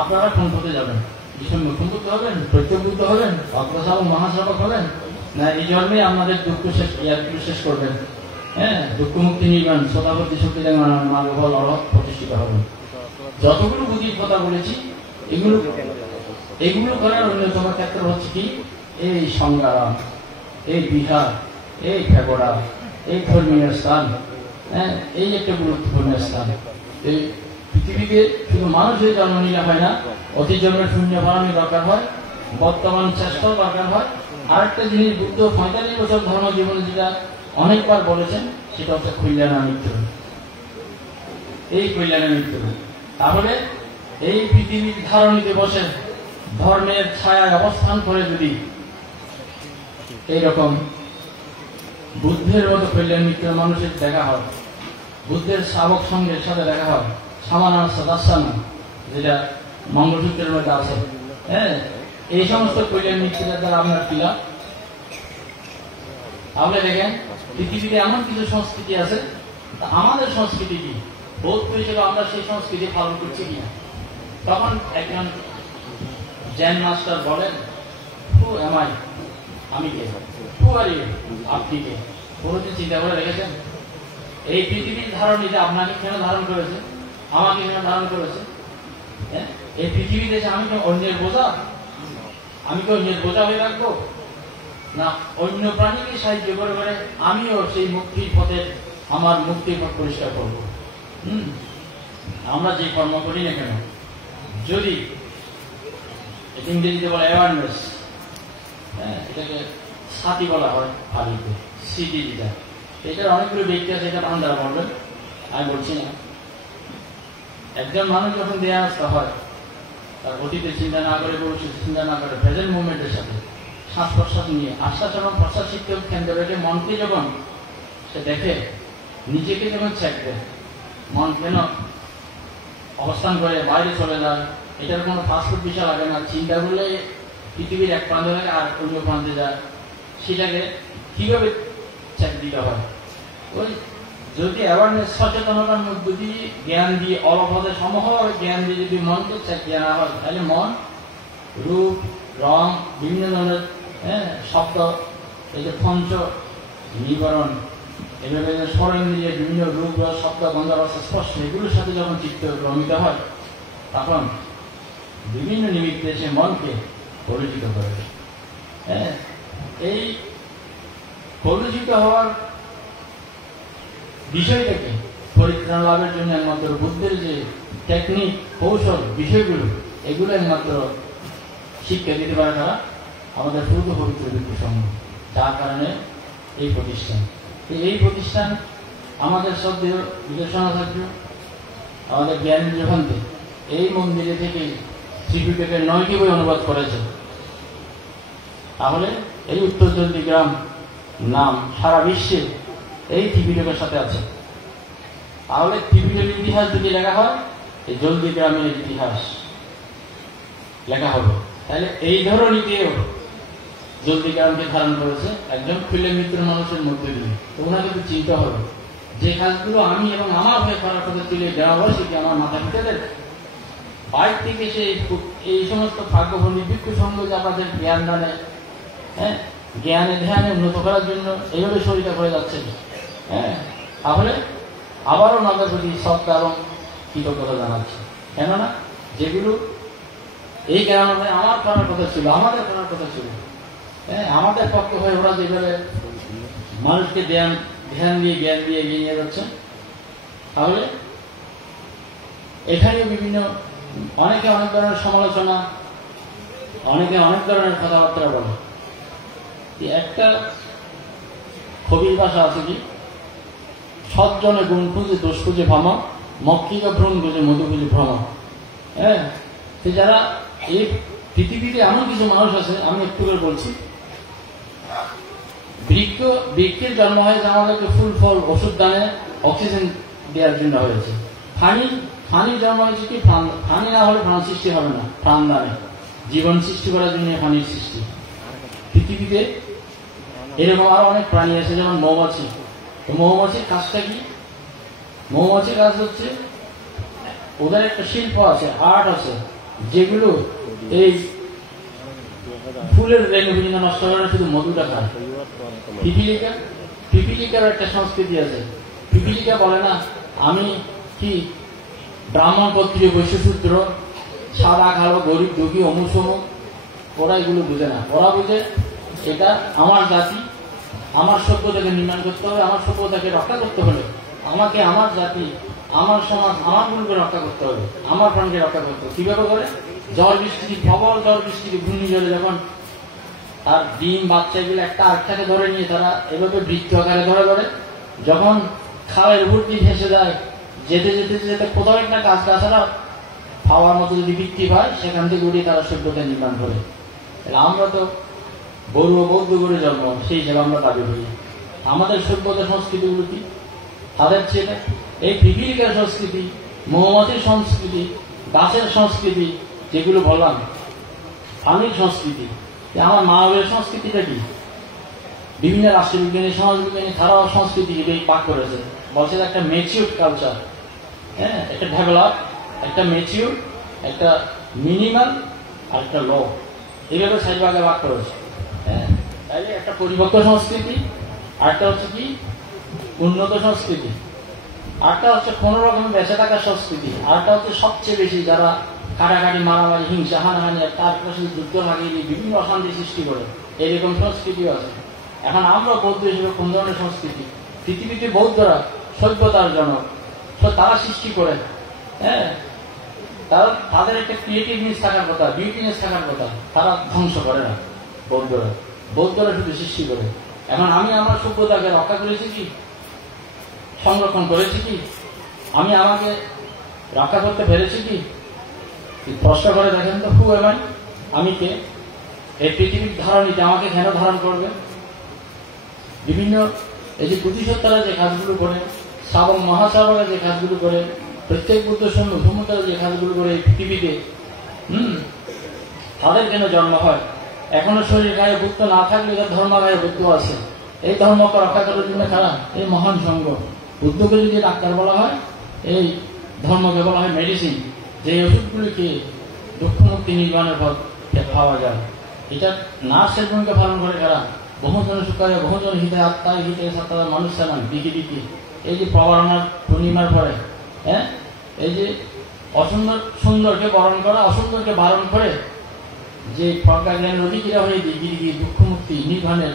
আপনারা কোন পথে যাবেন। ভীষণ নতুন বুদ্ধ হবেন, প্রত্যেক বুদ্ধ হবেন, অগ্রশ্রাবক মহাশ্রাবক হবেন, না এই জন্মে আপনাদের দুঃখ শেষ করবেন। হ্যাঁ, দুঃখ মুক্তি নির্মাণ শতাব্দী শক্তি মার্গফল অরহৎ প্রতিষ্ঠিত হবেন। যতগুলো বুদ্ধির কথা বলেছি এগুলো করার অন্যতম ক্ষেত্র হচ্ছে কি এই সংগ্রাম, এই বিহার, এই ফেগোড়া, এই ধর্মীয় স্থান, এই একটা গুরুত্বপূর্ণ স্থান। এই পৃথিবীতে শুধু মানুষের জন্ম নিলে হয় না, অতি জন্মের শূন্য বানানো দরকার হয়, বর্তমান চেষ্টাও দরকার হয়। আরেকটা জিনিস বুদ্ধ 45 বছর ধর্ম জীবনে যেটা অনেকবার বলেছেন সেটা হচ্ছে কল্যাণ মৃত্যু। এই কল্যাণ মৃত্যু তাহলে এই পৃথিবীর ধারণীতে বসে ধর্মের ছায়ায় অবস্থান করে যদি এইরকম বুদ্ধের মতো কল্যাণ মৃত্যুর মানুষের দেখা হয়, বুদ্ধের শাবক সঙ্গের সাথে দেখা হয়, সামানা সদাসানা যেটা মঙ্গলসূত্রের মধ্যে আছে, এই সমস্ত কল্যাণ মৃত্যুদের দ্বারা আপনার কি লাভ? আপনি দেখেন পৃথিবীতে এমন কিছু সংস্কৃতি আছে, আমাদের সংস্কৃতি কি বৌদ্ধ হিসেবে আমরা সেই সংস্কৃতি পালন করছি কিনা? তখন একজন জেন মাস্টার বলেন, হু এম আই, আমি কে? হু আর ইউ, আপনি কে? কোনোদিন চিন্তা করে রেখেছেন এই পৃথিবীর ধারণীতে আপনাকে কেন ধারণ করেছে, আমাকে কেন ধারণ করেছে? এই পৃথিবীতে আমি কি অন্যের বোঝা? আমি কি অন্যের বোঝা হয়ে রাখবো? না অন্য প্রাণীকে সাহায্য করে করে আমিও সেই মুক্তির পথে আমার মুক্তির পথ পরিষ্কার করবো। আমরা যে কর্ম করি না কেন, যদি ইংরেজিতে বলে অ্যাওয়ারনেস, এটাকে সাথী বলা হয় ফালিতে, সিটি যেটা, এটার অনেকগুলো ব্যক্তি আছে, এটা ভান্ডারা বলবেন, আমি বলছি না। একজন মানুষ যখন দেয়াস্ত হয়, তার অতীতের চিন্তা না করে, ভবিষ্যতের চিন্তা না করে, প্রেজেন্ট মুভমেন্টের সাথে শ্বাস প্রশ্বাস নিয়ে আশ্বাস এবং প্রশ্বাস শিখতে কেন্দ্র রেখে মনকে যখন সে দেখে, নিজেকে যখন চেক দেয়, মন কেন অবস্থান করে বাইরে চলে যায়, এটার কোনো ফাস্টফুড বিষয় লাগে না, চিন্তা করলে পৃথিবীর এক প্রান্ত থেকে আর অন্য প্রান্তে যায়, সেটাকে কিভাবে চেক দিতে হয়? ওই যদি অ্যাওয়ারনেস সচেতনতার মধ্যে দিয়ে জ্ঞান দিয়ে অলপদে সমভাবে জ্ঞান দিয়ে যদি মনকে চেক দেওয়া না হয়, তাহলে মন রূপ রং বিভিন্ন ধরনের শব্দ, এই যে পঞ্চ নিবরণ, এভাবে স্বরেন্দ্রিয় বিভিন্ন রূপ শব্দ গন্ধ রস স্পর্শ, এগুলোর সাথে যখন চিত্ত ভ্রমিত হয়, তখন বিভিন্ন নিমিত্তে সে মনকে পরিচিত করে। এই পরিচিত হওয়ার বিষয়টাকে পরিত্রাণ লাভের জন্য একমাত্র বুদ্ধের যে টেকনিক, কৌশল, বিষয়গুলো, এগুলো একমাত্র শিক্ষা দিতে পারে তারা আমাদের পূর্ব পবিত্র ভিক্ষু সংঘ, যার কারণে এই প্রতিষ্ঠান। এই প্রতিষ্ঠান আমাদের শ্রদ্ধেয় বিদর্শনাচার্য, আমাদের জ্ঞানেন্দ্র ভান্তে এই মন্দিরে থেকে ত্রিপিটকের 9টি বই অনুবাদ করেছে। তাহলে এই উত্তর জলদিগ্রাম নাম সারা বিশ্বে এই ত্রিপিটকের সাথে আছে। তাহলে ত্রিপিটকের ইতিহাস যদি লেখা হয়, এই জলদিগ্রামের ইতিহাস লেখা হবে। তাহলে এই ধরনীতেও জলদিগ্রামকে ধারণ করেছে একজন কল্যাণ মিত্র মানুষের মধ্যে দিয়ে। তো ওনাকে তো চিন্তা হবে যে কাজগুলো আমি এবং আমার হয়ে করার কথা ছিল গ্রামবাসীকে, আমার মাথা পিতাদের বাইর থেকে সে এই সমস্ত ভাগ্যভূমি ভিক্ষু সংঘ যে আপনাদের জ্ঞান দানে, জ্ঞানে ধ্যানে উন্নত করার জন্য এইভাবে শরীরটা করে যাচ্ছে। তাহলে আবারও আমাদের প্রতি শ্রদ্ধা এবং কৃতজ্ঞতা জানাচ্ছি। কেননা যেগুলো এই গ্রামে আমার করার কথা ছিল, আমাদের করার কথা ছিল, আমাদের পক্ষে হয়ে ওরা যেভাবে মানুষকে ধ্যান দিয়ে জ্ঞান দিয়ে এগিয়ে নিয়ে যাচ্ছে, তাহলে এখানেও বিভিন্ন অনেকে অনেক ধরনের সমালোচনা, অনেকে অনেক ধরনের কথাবার্তা বলে। একটা কবির ভাষা আছে কি, সজ্জনে গুণ খুঁজে দোষ খুঁজে ভ্রম, মক্ষিকা ভ্রম খুঁজে মধু খুঁজে ভ্রম। যারা এই পৃথিবীতে এমন কিছু মানুষ আছে, আমি একটু করে বলছি, বৃক্ষের জন্ম হয়েছে আমাদেরকে ফুল ফল ওষুধ দানে অক্সিজেন দেওয়ার জন্য হয়েছে। ফানির জন্ম হয়েছে কি, ফানি না হলে প্রাণ সৃষ্টি হবে না, প্রাণ দানে জীবন সৃষ্টি করার জন্য ফানির সৃষ্টি। পৃথিবীতে এরকম আরো অনেক প্রাণী আছে, যেমন মৌমাছি। তো মৌমাছির কাজটা কি? মৌমাছির কাজ হচ্ছে ওদের একটা শিল্প আছে, আর্ট আছে, যেগুলো এই ফুলের রেণুগুলো নষ্ট করে শুধু মধুটা খায়। পিপিলিকার একটা সংস্কৃতি আছে। পিপিলিকা বলে না আমি কি ব্রাহ্মণ ক্ষত্রিয় বৈশ্যশূদ্র, সাদা কালো, গরিব দুঃখী, অমুক সমুক, ওরা এগুলো বুঝে না। ওরা বুঝে এটা আমার জাতি, আমার সভ্যতাকে নির্মাণ করতে হবে, আমার সভ্যতাকে রক্ষা করতে হলে আমাকে আমার জাতি, আমার সমাজ, আমার মূলকে রক্ষা করতে হবে, আমার প্রাণকে রক্ষা করতে হবে। কিভাবে করে? ঝড় বৃষ্টি, প্রবল ঝড় বৃষ্টি, ঘূর্ণিঝড়ে যখন তার ডিম বাচ্চাগুলো একটা আরেকটাকে ধরে নিয়ে তারা এভাবে বৃত্ত আকারে ধরে যখন খালের উপর দিয়ে ভেসে যায়, যেতে যেতে যেতে কোথাও একটা গাছ গাছারা পাওয়ার মতো যদি বৃত্তি পায়, সেখান থেকে উঠে তারা সভ্যতা নির্মাণ করে। আমরা তো বড়ুয়া বৌদ্ধ করে জন্ম, সেই হিসেবে আমরা দাবি করি। আমাদের সভ্যতা সংস্কৃতিগুলো কি? তাদের ছেলে এই পিপিলিকার সংস্কৃতি, মৌমাছির সংস্কৃতি, গাছের সংস্কৃতি, যেগুলো বললাম, প্রাণীর সংস্কৃতি। আমার মানবের সংস্কৃতিটা কি? বিভিন্ন রাষ্ট্রবিজ্ঞানী, সমাজবিজ্ঞানী তারাও সংস্কৃতি ভাগ করেছে, বলছে একটা ম্যাচিউর কালচার, হ্যাঁ, একটা ডেভেলপ, একটা ম্যাচিউর, একটা মিনিমাল আর একটা লো, এইভাবে 6 ভাগে ভাগ করেছে। হ্যাঁ, তাইলে একটা পরিপক্ক সংস্কৃতি, আরেকটা হচ্ছে কি উন্নত সংস্কৃতি, আরেকটা হচ্ছে কোনো রকমের বেঁচে থাকার সংস্কৃতি, আরেকটা হচ্ছে সবচেয়ে বেশি যারা কাটাকাটি, মারামারি, হিংসা, হানাহানি, তার পাশে যুদ্ধ লাগিয়ে দিয়ে বিভিন্ন অশান্তি সৃষ্টি করে, এরকম সংস্কৃতিও আছে। এখন আমরা বৌদ্ধ হিসেবে কোন ধরনের সংস্কৃতি? পৃথিবীতে বৌদ্ধরা সভ্যতার জনক, তারা সৃষ্টি করে, হ্যাঁ, তাদের একটা ক্রিয়েটিভনেস থাকার কথা, বিউটিনেস থাকার কথা, তারা ধ্বংস করে না। বৌদ্ধরা শুধু সৃষ্টি করে। এখন আমি আমার সভ্যতাকে রক্ষা করেছি কি, সংরক্ষণ করেছি কি, আমি আমাকে রক্ষা করতে পেরেছি কি? প্রশ্ন করে দেখেন তো, হু এম আই, আমি কে? এই পৃথিবীর ধারণীতে আমাকে কেন ধারণ করবে? বিভিন্ন এই যে বুদ্ধিসত্তারা যে কাজগুলো করে, শ্রাবণ মহাশ্রাবণে যে কাজগুলো করে, প্রত্যেক বুদ্ধ সমুদ্রে যে কাজগুলো করে এই পৃথিবীতে, তাদের কেন জন্ম হয়? এখনো শরীর গায়ে বুদ্ধ না থাকলে তার ধর্ম গায়ে বুদ্ধ আছে। এই ধর্মকে রক্ষা করার জন্য কারা? এই মহান সংঘ। বুদ্ধকে যদি ডাক্তার বলা হয়, এই ধর্মকে বলা হয় মেডিসিন, যে ওষুধগুলিকে দুঃখ মুক্তি নির্মাণের পর পাওয়া যায়। এটা নার্সের ভূমিকা পালন করে কারা? বহুজন সুখায়, বহুজন হিতে, আত্মায় হিতে, সাত্তা মানুষ চালান দিকে দিকে। এই যে প্রবারণার পূর্ণিমার পরে, হ্যাঁ, এই যে সুন্দরকে বরণ করা, অসুন্দরকে বারণ করে যে প্রজ্ঞা জ্ঞান অধিকারী হয়ে দিকে দিকে দুঃখ মুক্তি নির্মাণের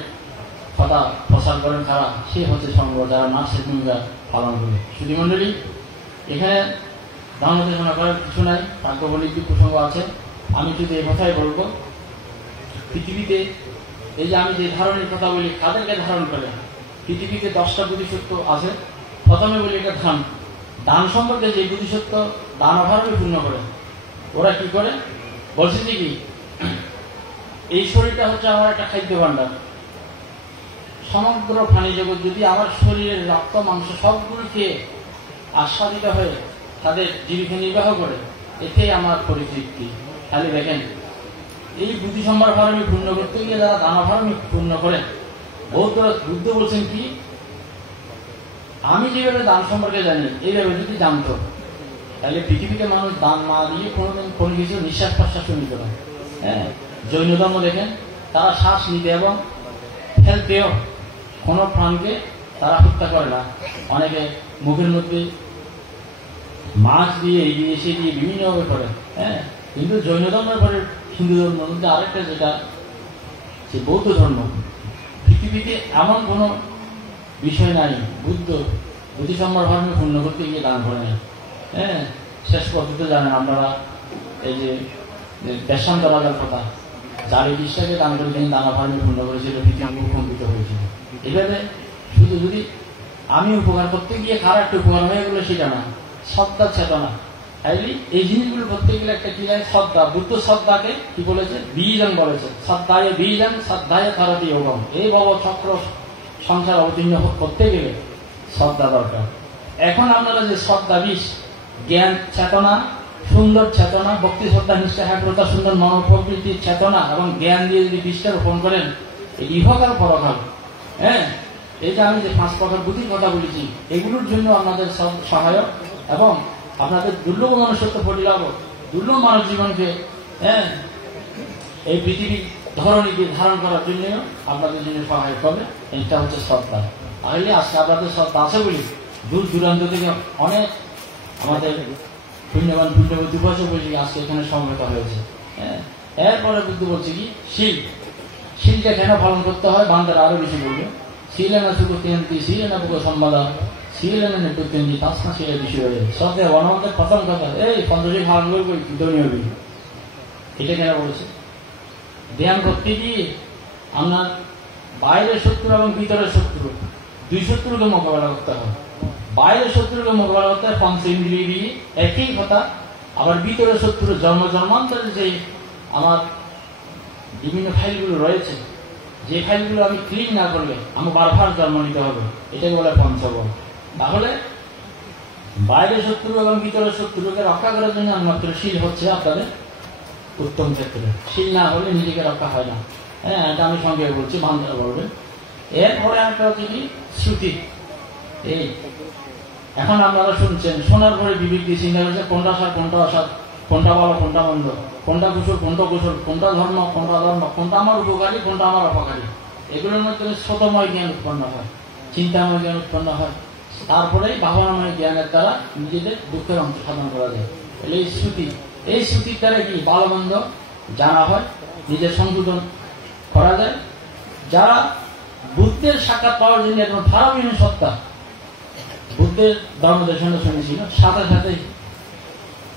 কথা প্রচার করেন কারা? সে হচ্ছে সংঘ, যারা নার্সের ভূমিকা পালন করে। সুধীমণ্ডলী, এখানে ধারণা করার কিছু নাই, কাব্যবলিক প্রসঙ্গ আছে। আমি শুধু এই কথাই বলবো, পৃথিবীতে এই যে আমি যে ধারণের কথা বলি, কাদেরকে ধারণ করে? পৃথিবীতে 10টা বুদ্ধিসত্ত্ব আছে। প্রথমে বলি এটা ধান। দান সম্পর্কে যে বুদ্ধিসত্ত্ব দান অভাবে পূর্ণ করে, ওরা কি করে? বলছে যে কি, এই শরীরটা হচ্ছে আমার একটা খাদ্য ভাণ্ডার। সমগ্র প্রাণী জগৎ যদি আমার শরীরের রক্ত মাংস সবগুলো খেয়ে আস্বাদিত হয়ে তাদের জীবিকা নির্বাহ করে, এতেই আমার পরিতৃপ্তি। খালি দেখেন, এই বুদ্ধি সম্ভার ফার্মি পূর্ণ করতে গিয়ে যারা দানা ফার্মি পূর্ণ করেন, বুদ্ধ বলছেন কি, আমি যেভাবে দান সম্পর্কে জানি, এইভাবে যদি জানতো, তাহলে পৃথিবীতে মানুষ দান না দিয়ে কোনোদিন কোনো কিছু নিঃশ্বাস প্রশ্বাস নিতে পারে। হ্যাঁ, জৈন ধর্ম দেখেন, তারা শ্বাস নিতে এবং ফেলতেও কোনো প্রাণকে তারা হত্যা করে না। অনেকে মুখের মধ্যে মাছ দিয়ে, এই দিয়ে, সে দিয়ে বিভিন্নভাবে করে। হ্যাঁ, কিন্তু জৈন ধর্মের পরে হিন্দু ধর্মের মধ্যে আরেকটা, যেটা যে বৌদ্ধ ধর্ম, পৃথিবীতে এমন কোনো বিষয় নাই বুদ্ধি সম্ভার ধর্মে পূর্ণ করতে গিয়ে দান করে না। হ্যাঁ, শেষ পদ্ধতি জানেন আপনারা, এই যে দেশান্ত রাজার কথা, যার এই বিশ্বাসকে দান করে তিনি দানা ধর্মে পূর্ণ করেছিল, পৃথিবী ভূকম্পিত হয়েছিল। এভাবে শুধু যদি আমি উপকার করতে গিয়ে কার একটা উপকার হয়ে গেলো সেটা না, শ্রদ্ধা চেতনা। এই জিনিসগুলো করতে গেলে একটা কি লাগে? শ্রদ্ধা। বুদ্ধ শ্রদ্ধাকে কি বলেছে? বীজন বলেছে। শ্রদ্ধায় বীজন, শ্রদ্ধায় ধরতি যোগম। এই ভব চক্র সংসার অবতীর্ণ করতে গেলে শ্রদ্ধা দরকার। এখন আপনারা যে শ্রদ্ধা বিষ, জ্ঞান চেতনা, সুন্দর চেতনা, ভক্তি শ্রদ্ধা নিষ্ঠা একাগ্রতা, সুন্দর মনোপ্রকৃতির চেতনা এবং জ্ঞান দিয়ে যদি বীজটা রোপণ করেন, এই ইহকাল পরকাল, হ্যাঁ, এটা আমি যে 5 প্রকার বুদ্ধির কথা বলেছি, এগুলোর জন্য আপনাদের সহায়ক এবং আপনাদের দুর্লভ মনুষ্যত্ব পরিলাভ, দুর্লভ মানব জীবনকে, হ্যাঁ, এই পৃথিবীর ধরণীকে ধারণ করার জন্য আপনাদের জন্য সহায়ক হবে। এটা হচ্ছে শ্রদ্ধা। তাহলে আজকে আপনাদের শ্রদ্ধা আছে বলি দূর দূরান্ত থেকে অনেক আমাদের পুণ্যবান পুণ্যবতী বছর বসে আজকে এখানে সমবেত হয়েছে। হ্যাঁ, এরপরে বুদ্ধ বলছে কি শিলটা কেন পালন করতে হয়, বান্দারা আরো বেশি বলবে শিলেনা শুধু তিনটি শিলেনা পুকুর সম্বাদা শিলেনা একটু তিনটি তাসনা শিলের বেশি হয়ে যায়। সত্যি আমাদের প্রথম কথা এই পঞ্চশী পালন করবো ধনী হবি, এটা কেন বলেছে? ধ্যান করতে গিয়ে আপনার বাইরের শত্রু এবং ভিতরের শত্রু দুই শত্রুকে মোকাবেলা করতে হয়। বাইরের শত্রুকে মোকাবেলা করতে হয় পঞ্চ ইন্দ্রিয় দিয়ে, একই কথা। আবার ভিতরের শত্রু জন্ম জন্মান্তরের যে আমার বিভিন্ন ফাইলগুলো রয়েছে, যে ফাইলগুলো আমি ক্লিন না করলে আমার বারবার জন্ম নিতে হবে, এটাকে বলে পঞ্চবল। তাহলে বাইরের শত্রু এবং ভিতরের শত্রুকে রক্ষা করার জন্য একমাত্র শীল হচ্ছে আপনাদের উত্তম ক্ষেত্রে। শীল না হলে নিজেকে রক্ষা হয় না। হ্যাঁ, এটা আমি সঙ্গে বলছি, বান্ধব বলবেন। এরপরে একটা হচ্ছে কি শ্রুতি। এই এখন আপনারা শুনছেন, শোনার পরে বিবেক দিয়ে চিন্তা করেছে কোনটা সার কোনটা অসার, কোনটা ভালো কোনটা মন্দ, কোনটা কুশল কোনটা কুশল, কোনটা ধর্ম কোনটা ধর্ম, কোনটা আমার উপকারী কোনটা আমার অপকারী। এগুলোর মধ্যে শতময় জ্ঞান উৎপন্ন হয়, চিন্তাময় জ্ঞান উৎপন্ন হয়। তারপরেই ভাবনাময় জ্ঞানের দ্বারা নিজেদের দুঃখের অন্ত সাধন করা যায়। এই শ্রুতি, এই শ্রুতির দ্বারা কি ভালো মন্দ জানা হয়, নিজের সংশোধন করা যায়। যারা বুদ্ধের সাক্ষাৎ পাওয়ার জন্য একদম ধারাবিহীন সত্তা বুদ্ধের ধর্মদেশনে শুনেছিল, সাথে সাথে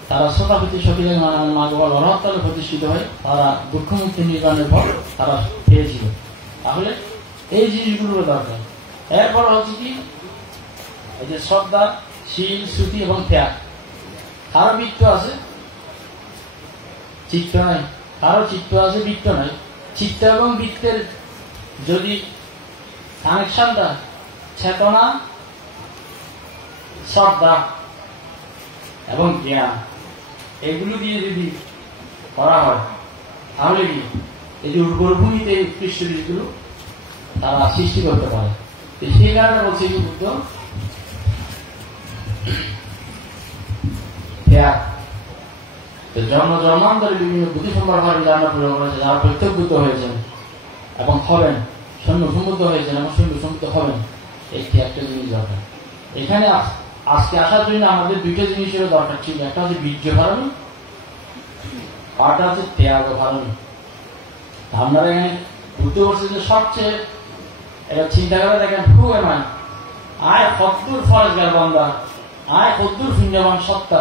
তারা শ্রোতাপতি সতীদের মাগবাল অরহত্তলে প্রতিষ্ঠিত হয়, তারা দুঃখমুক্তি নির্বাণের পর তারা পেয়েছিল। তাহলে এই জিনিসগুলো দরকার। এরপর হচ্ছে কি এই যে শ্রদ্ধা, শীল, শ্রুতি এবং ত্যাগ। কারো বৃত্ত আছে চিত্ত নাই, কারো চিত্ত আছে বৃত্ত নাই। চিত্ত এবং বৃত্তের যদি কানেকশনটা চেতনা, শ্রদ্ধা এবং জ্ঞান এগুলো দিয়ে যদি করা হয়, তাহলে কি এই যে উর্বরভূমিতে উৎকৃষ্ট বীজগুলো তারা সৃষ্টি করতে পারে। সেই কারণে বলছে কি বুদ্ধ জন্ম জন্মান্তরে বিভিন্ন বুদ্ধি সম্পর্ক জানা প্রয়োগ করেছে, যারা প্রত্যক্ষভূত হয়েছেন এবং হবেন, সৈন্য সমুদ্র হয়েছেন এবং সৈন্য সমুদ্র হবেন, এই একটা জিনিস দরকার। এখানে আজকে আসার জন্য আমাদের দুইটা জিনিসের দরকার ছিল, একটা হচ্ছে বীর্য ধারণী, আরটা হচ্ছে ত্যাগ ধারণী। আপনারা এখানে বুঝতে পারছে যে সবচেয়ে এটা চিন্তা করে দেখেন, হু এম আই, আয় কদ্দুর ফরেজগার বন্দা, আয় কদ্দুর শূন্যবান সত্তা।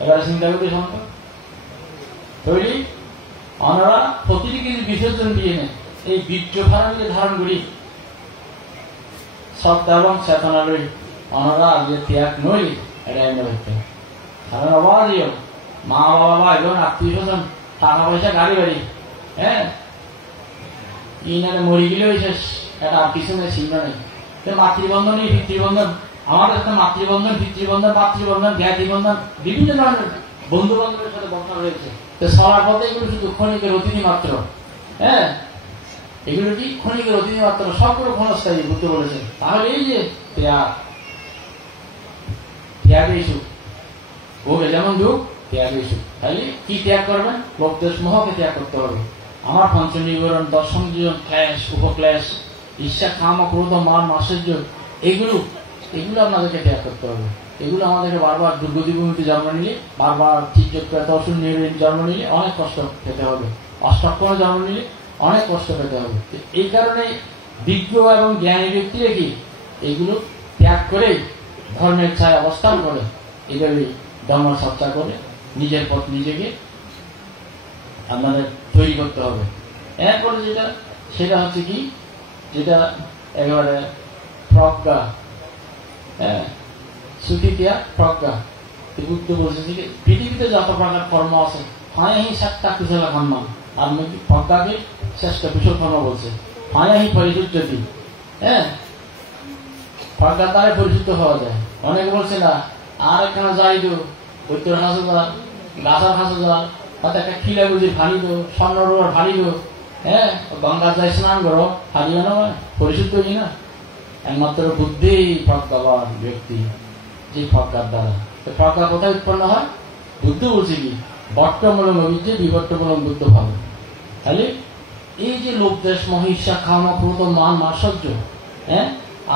এবারে চিন্তা করতে সম্ভব তৈরি আমরা প্রতিটি কিছু বিসর্জন দিয়ে নেই, এই বীর্য ধারণীকে ধারণ করি সত্তা এবং চেতনা লই আমরা আজকে ত্যাগ নই। এটা এমনি হচ্ছে কারণ অবাধিও মা বাবা এবং আত্মীয় স্বজন, টাকা পয়সা, গাড়ি বাড়ি, হ্যাঁ ইনারে মরি গেলেও শেষ, এটা আর কিছু নেই, চিহ্ন নেই। মাতৃবন্ধনই পিতৃবন্ধন, আমাদের সাথে মাতৃবন্ধন, পিতৃবন্ধন, মাতৃবন্ধন, জ্ঞাতিবন্ধন, বিভিন্ন ধরনের বন্ধু বান্ধবের সাথে বন্ধন রয়েছে। তো সবার পথে এগুলো শুধু ক্ষণিকের অতিথি মাত্র। হ্যাঁ, এগুলো কি ক্ষণিকের অতিথি মাত্র, সবগুলো ক্ষণস্থায়ী বুদ্ধ বলেছে। তাহলে এই যে ত্যাগের সুখ, ওকে যেমন দুঃখ ত্যাগের সুখ। তাহলে কি ত্যাগ করবেন? লোক দেশ মোহকে ত্যাগ করতে হবে। আমার পঞ্চ নিবরণ, দর্শন জীবন, ক্লেশ, উপক্লেশ, ঈর্ষা, কাম, ক্রোধ, মান, মাৎসর্য, এগুলো আপনাদেরকে ত্যাগ করতে হবে। এগুলো আমাদেরকে বারবার দুর্গতিভূমিতে জন্ম নিলে, বারবার অসুর নির্ণয় জন্ম নিলে অনেক কষ্ট পেতে হবে, অষ্টক্ষণে জন্ম নিলে অনেক কষ্ট পেতে হবে। এই কারণে বিজ্ঞ এবং জ্ঞানী ব্যক্তিরা কি এগুলো ত্যাগ করে ধর্মের ছায় অবস্থান করে, এইভাবে ধর্ম চর্চা করে নিজের পথ নিজেকে আপনাদের তৈরি করতে হবে। এরপরে যেটা সেটা হচ্ছে কি, যেটা একেবারে প্রজ্ঞা, হ্যাঁ শ্রুতি ত্যাগ প্রজ্ঞা। বুদ্ধ বলছে যে পৃথিবীতে যত প্রকার কর্ম আছে ফায়াহি সাতটা কুশলা কর্ম, আর প্রজ্ঞাকে শ্রেষ্ঠ কুশল কর্ম বলছে। ফায়াহি পরিশুদ্ধ কি, হ্যাঁ প্রজ্ঞার দ্বারা পরিশুদ্ধ হওয়া যায়। অনেকে বলছে না আর এখানে যাই দো বৈদ্যর হাসো যা, গাছার হাসো যা, তাতে একটা খিলা বুঝি ফানি দো, স্বর্ণ রোয়ার ফানি দো, হ্যাঁ গঙ্গা যায় স্নান করো, ফানিও না পরিশুদ্ধ কি না। একমাত্র বুদ্ধি প্রজ্ঞাবান ব্যক্তি, যে প্রজ্ঞার দ্বারা। প্রজ্ঞা কোথায় উৎপন্ন হয়? বুদ্ধ বলছে কি বর্তমূলম অভিজ্ঞে বিবর্তমূলম বুদ্ধ ভাবে। তাহলে এই যে লোক দেশ, মহিষা, খামা, ক্রোধ, মান, মাৎসর্য, হ্যাঁ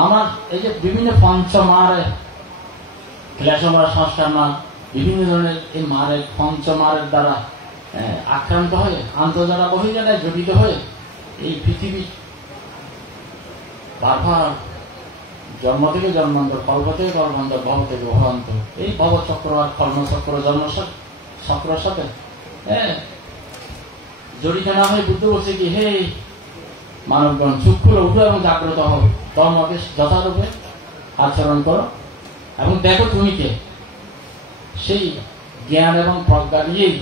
আমার এই যে বিভিন্ন পঞ্চমার ক্লেশমার, সংস্কার মান, বিভিন্ন ধরনের এই মারের পঞ্চমারের দ্বারা আক্রান্ত হয়ে আন্তর্জালা বহির্জালায় জড়িত হয়ে এই পৃথিবী বারবার জন্ম থেকে জন্মান্তর, কল্প থেকে কল্পান্তর, ভব থেকে ভবান্তর, এই ভবচক্র আর কর্মচক্র জন্ম চক্রের সাথে জড়িত না হয়ে বুদ্ধ বলছে কি, হে মানবগণ, চুপ খুলে উঠো এবং জাগ্রত হও, ধর্মকে যথারূপে আচরণ করো এবং দেখো তুমি কে। সেই জ্ঞান এবং প্রজ্ঞা নিয়েই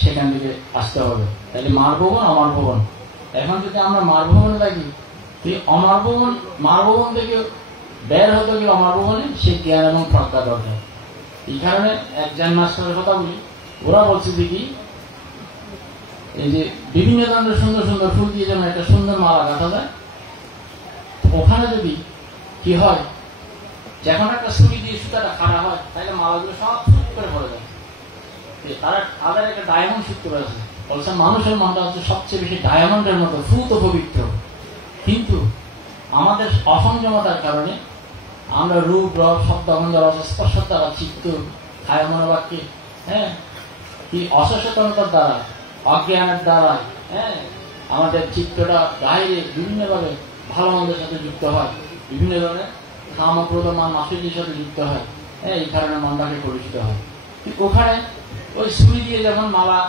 সেখান থেকে আসতে হবে। তাহলে মার ভবন অমার ভবন, এখন যদি আমরা মার ভবনে থাকি, অমার ভবন, মার ভবন থেকে বের হতে গেলে অমার ভবনে সেই জ্ঞান এবং প্রজ্ঞা দরকার। এই কারণে একজন মাস্টারের কথা বলি, ওরা বলছে যে কি, এই যে বিভিন্ন ধরনের সুন্দর সুন্দর ফুল দিয়ে যেমন একটা সুন্দর মালা গাঁথা যায়, ওখানে যদি কি হয়, যখন একটা ছুরি দিয়ে সুতাটা কাটা হয়, তাহলে মালাগুলো সব সুত করে পড়ে যায়। তাদের একটা ডায়মন্ড সূত্র আছে, বলছে মানুষের মনটা হচ্ছে সবচেয়ে বেশি ডায়মন্ডের মতো ফুত ও পবিত্র। কিন্তু আমাদের অসংযমতার কারণে আমরা রূপ, রব, শব্দ, গন্ধ, রস, স্পর্শ দ্বারা, চিত্ত, কায়, মনোবাক্যে, কি অসচেতনতার দ্বারা, অজ্ঞানের দ্বারা আমাদের চিত্তটা বাইরে বিভিন্নভাবে ভালো মন্দের সাথে যুক্ত হয়, বিভিন্ন ধরনের কামক্রোধ মান মাসুলির সাথে যুক্ত হয়। এই কারণে মনটাকে কলুষিত হয়। ওখানে ওই ছুরি দিয়ে যেমন মালা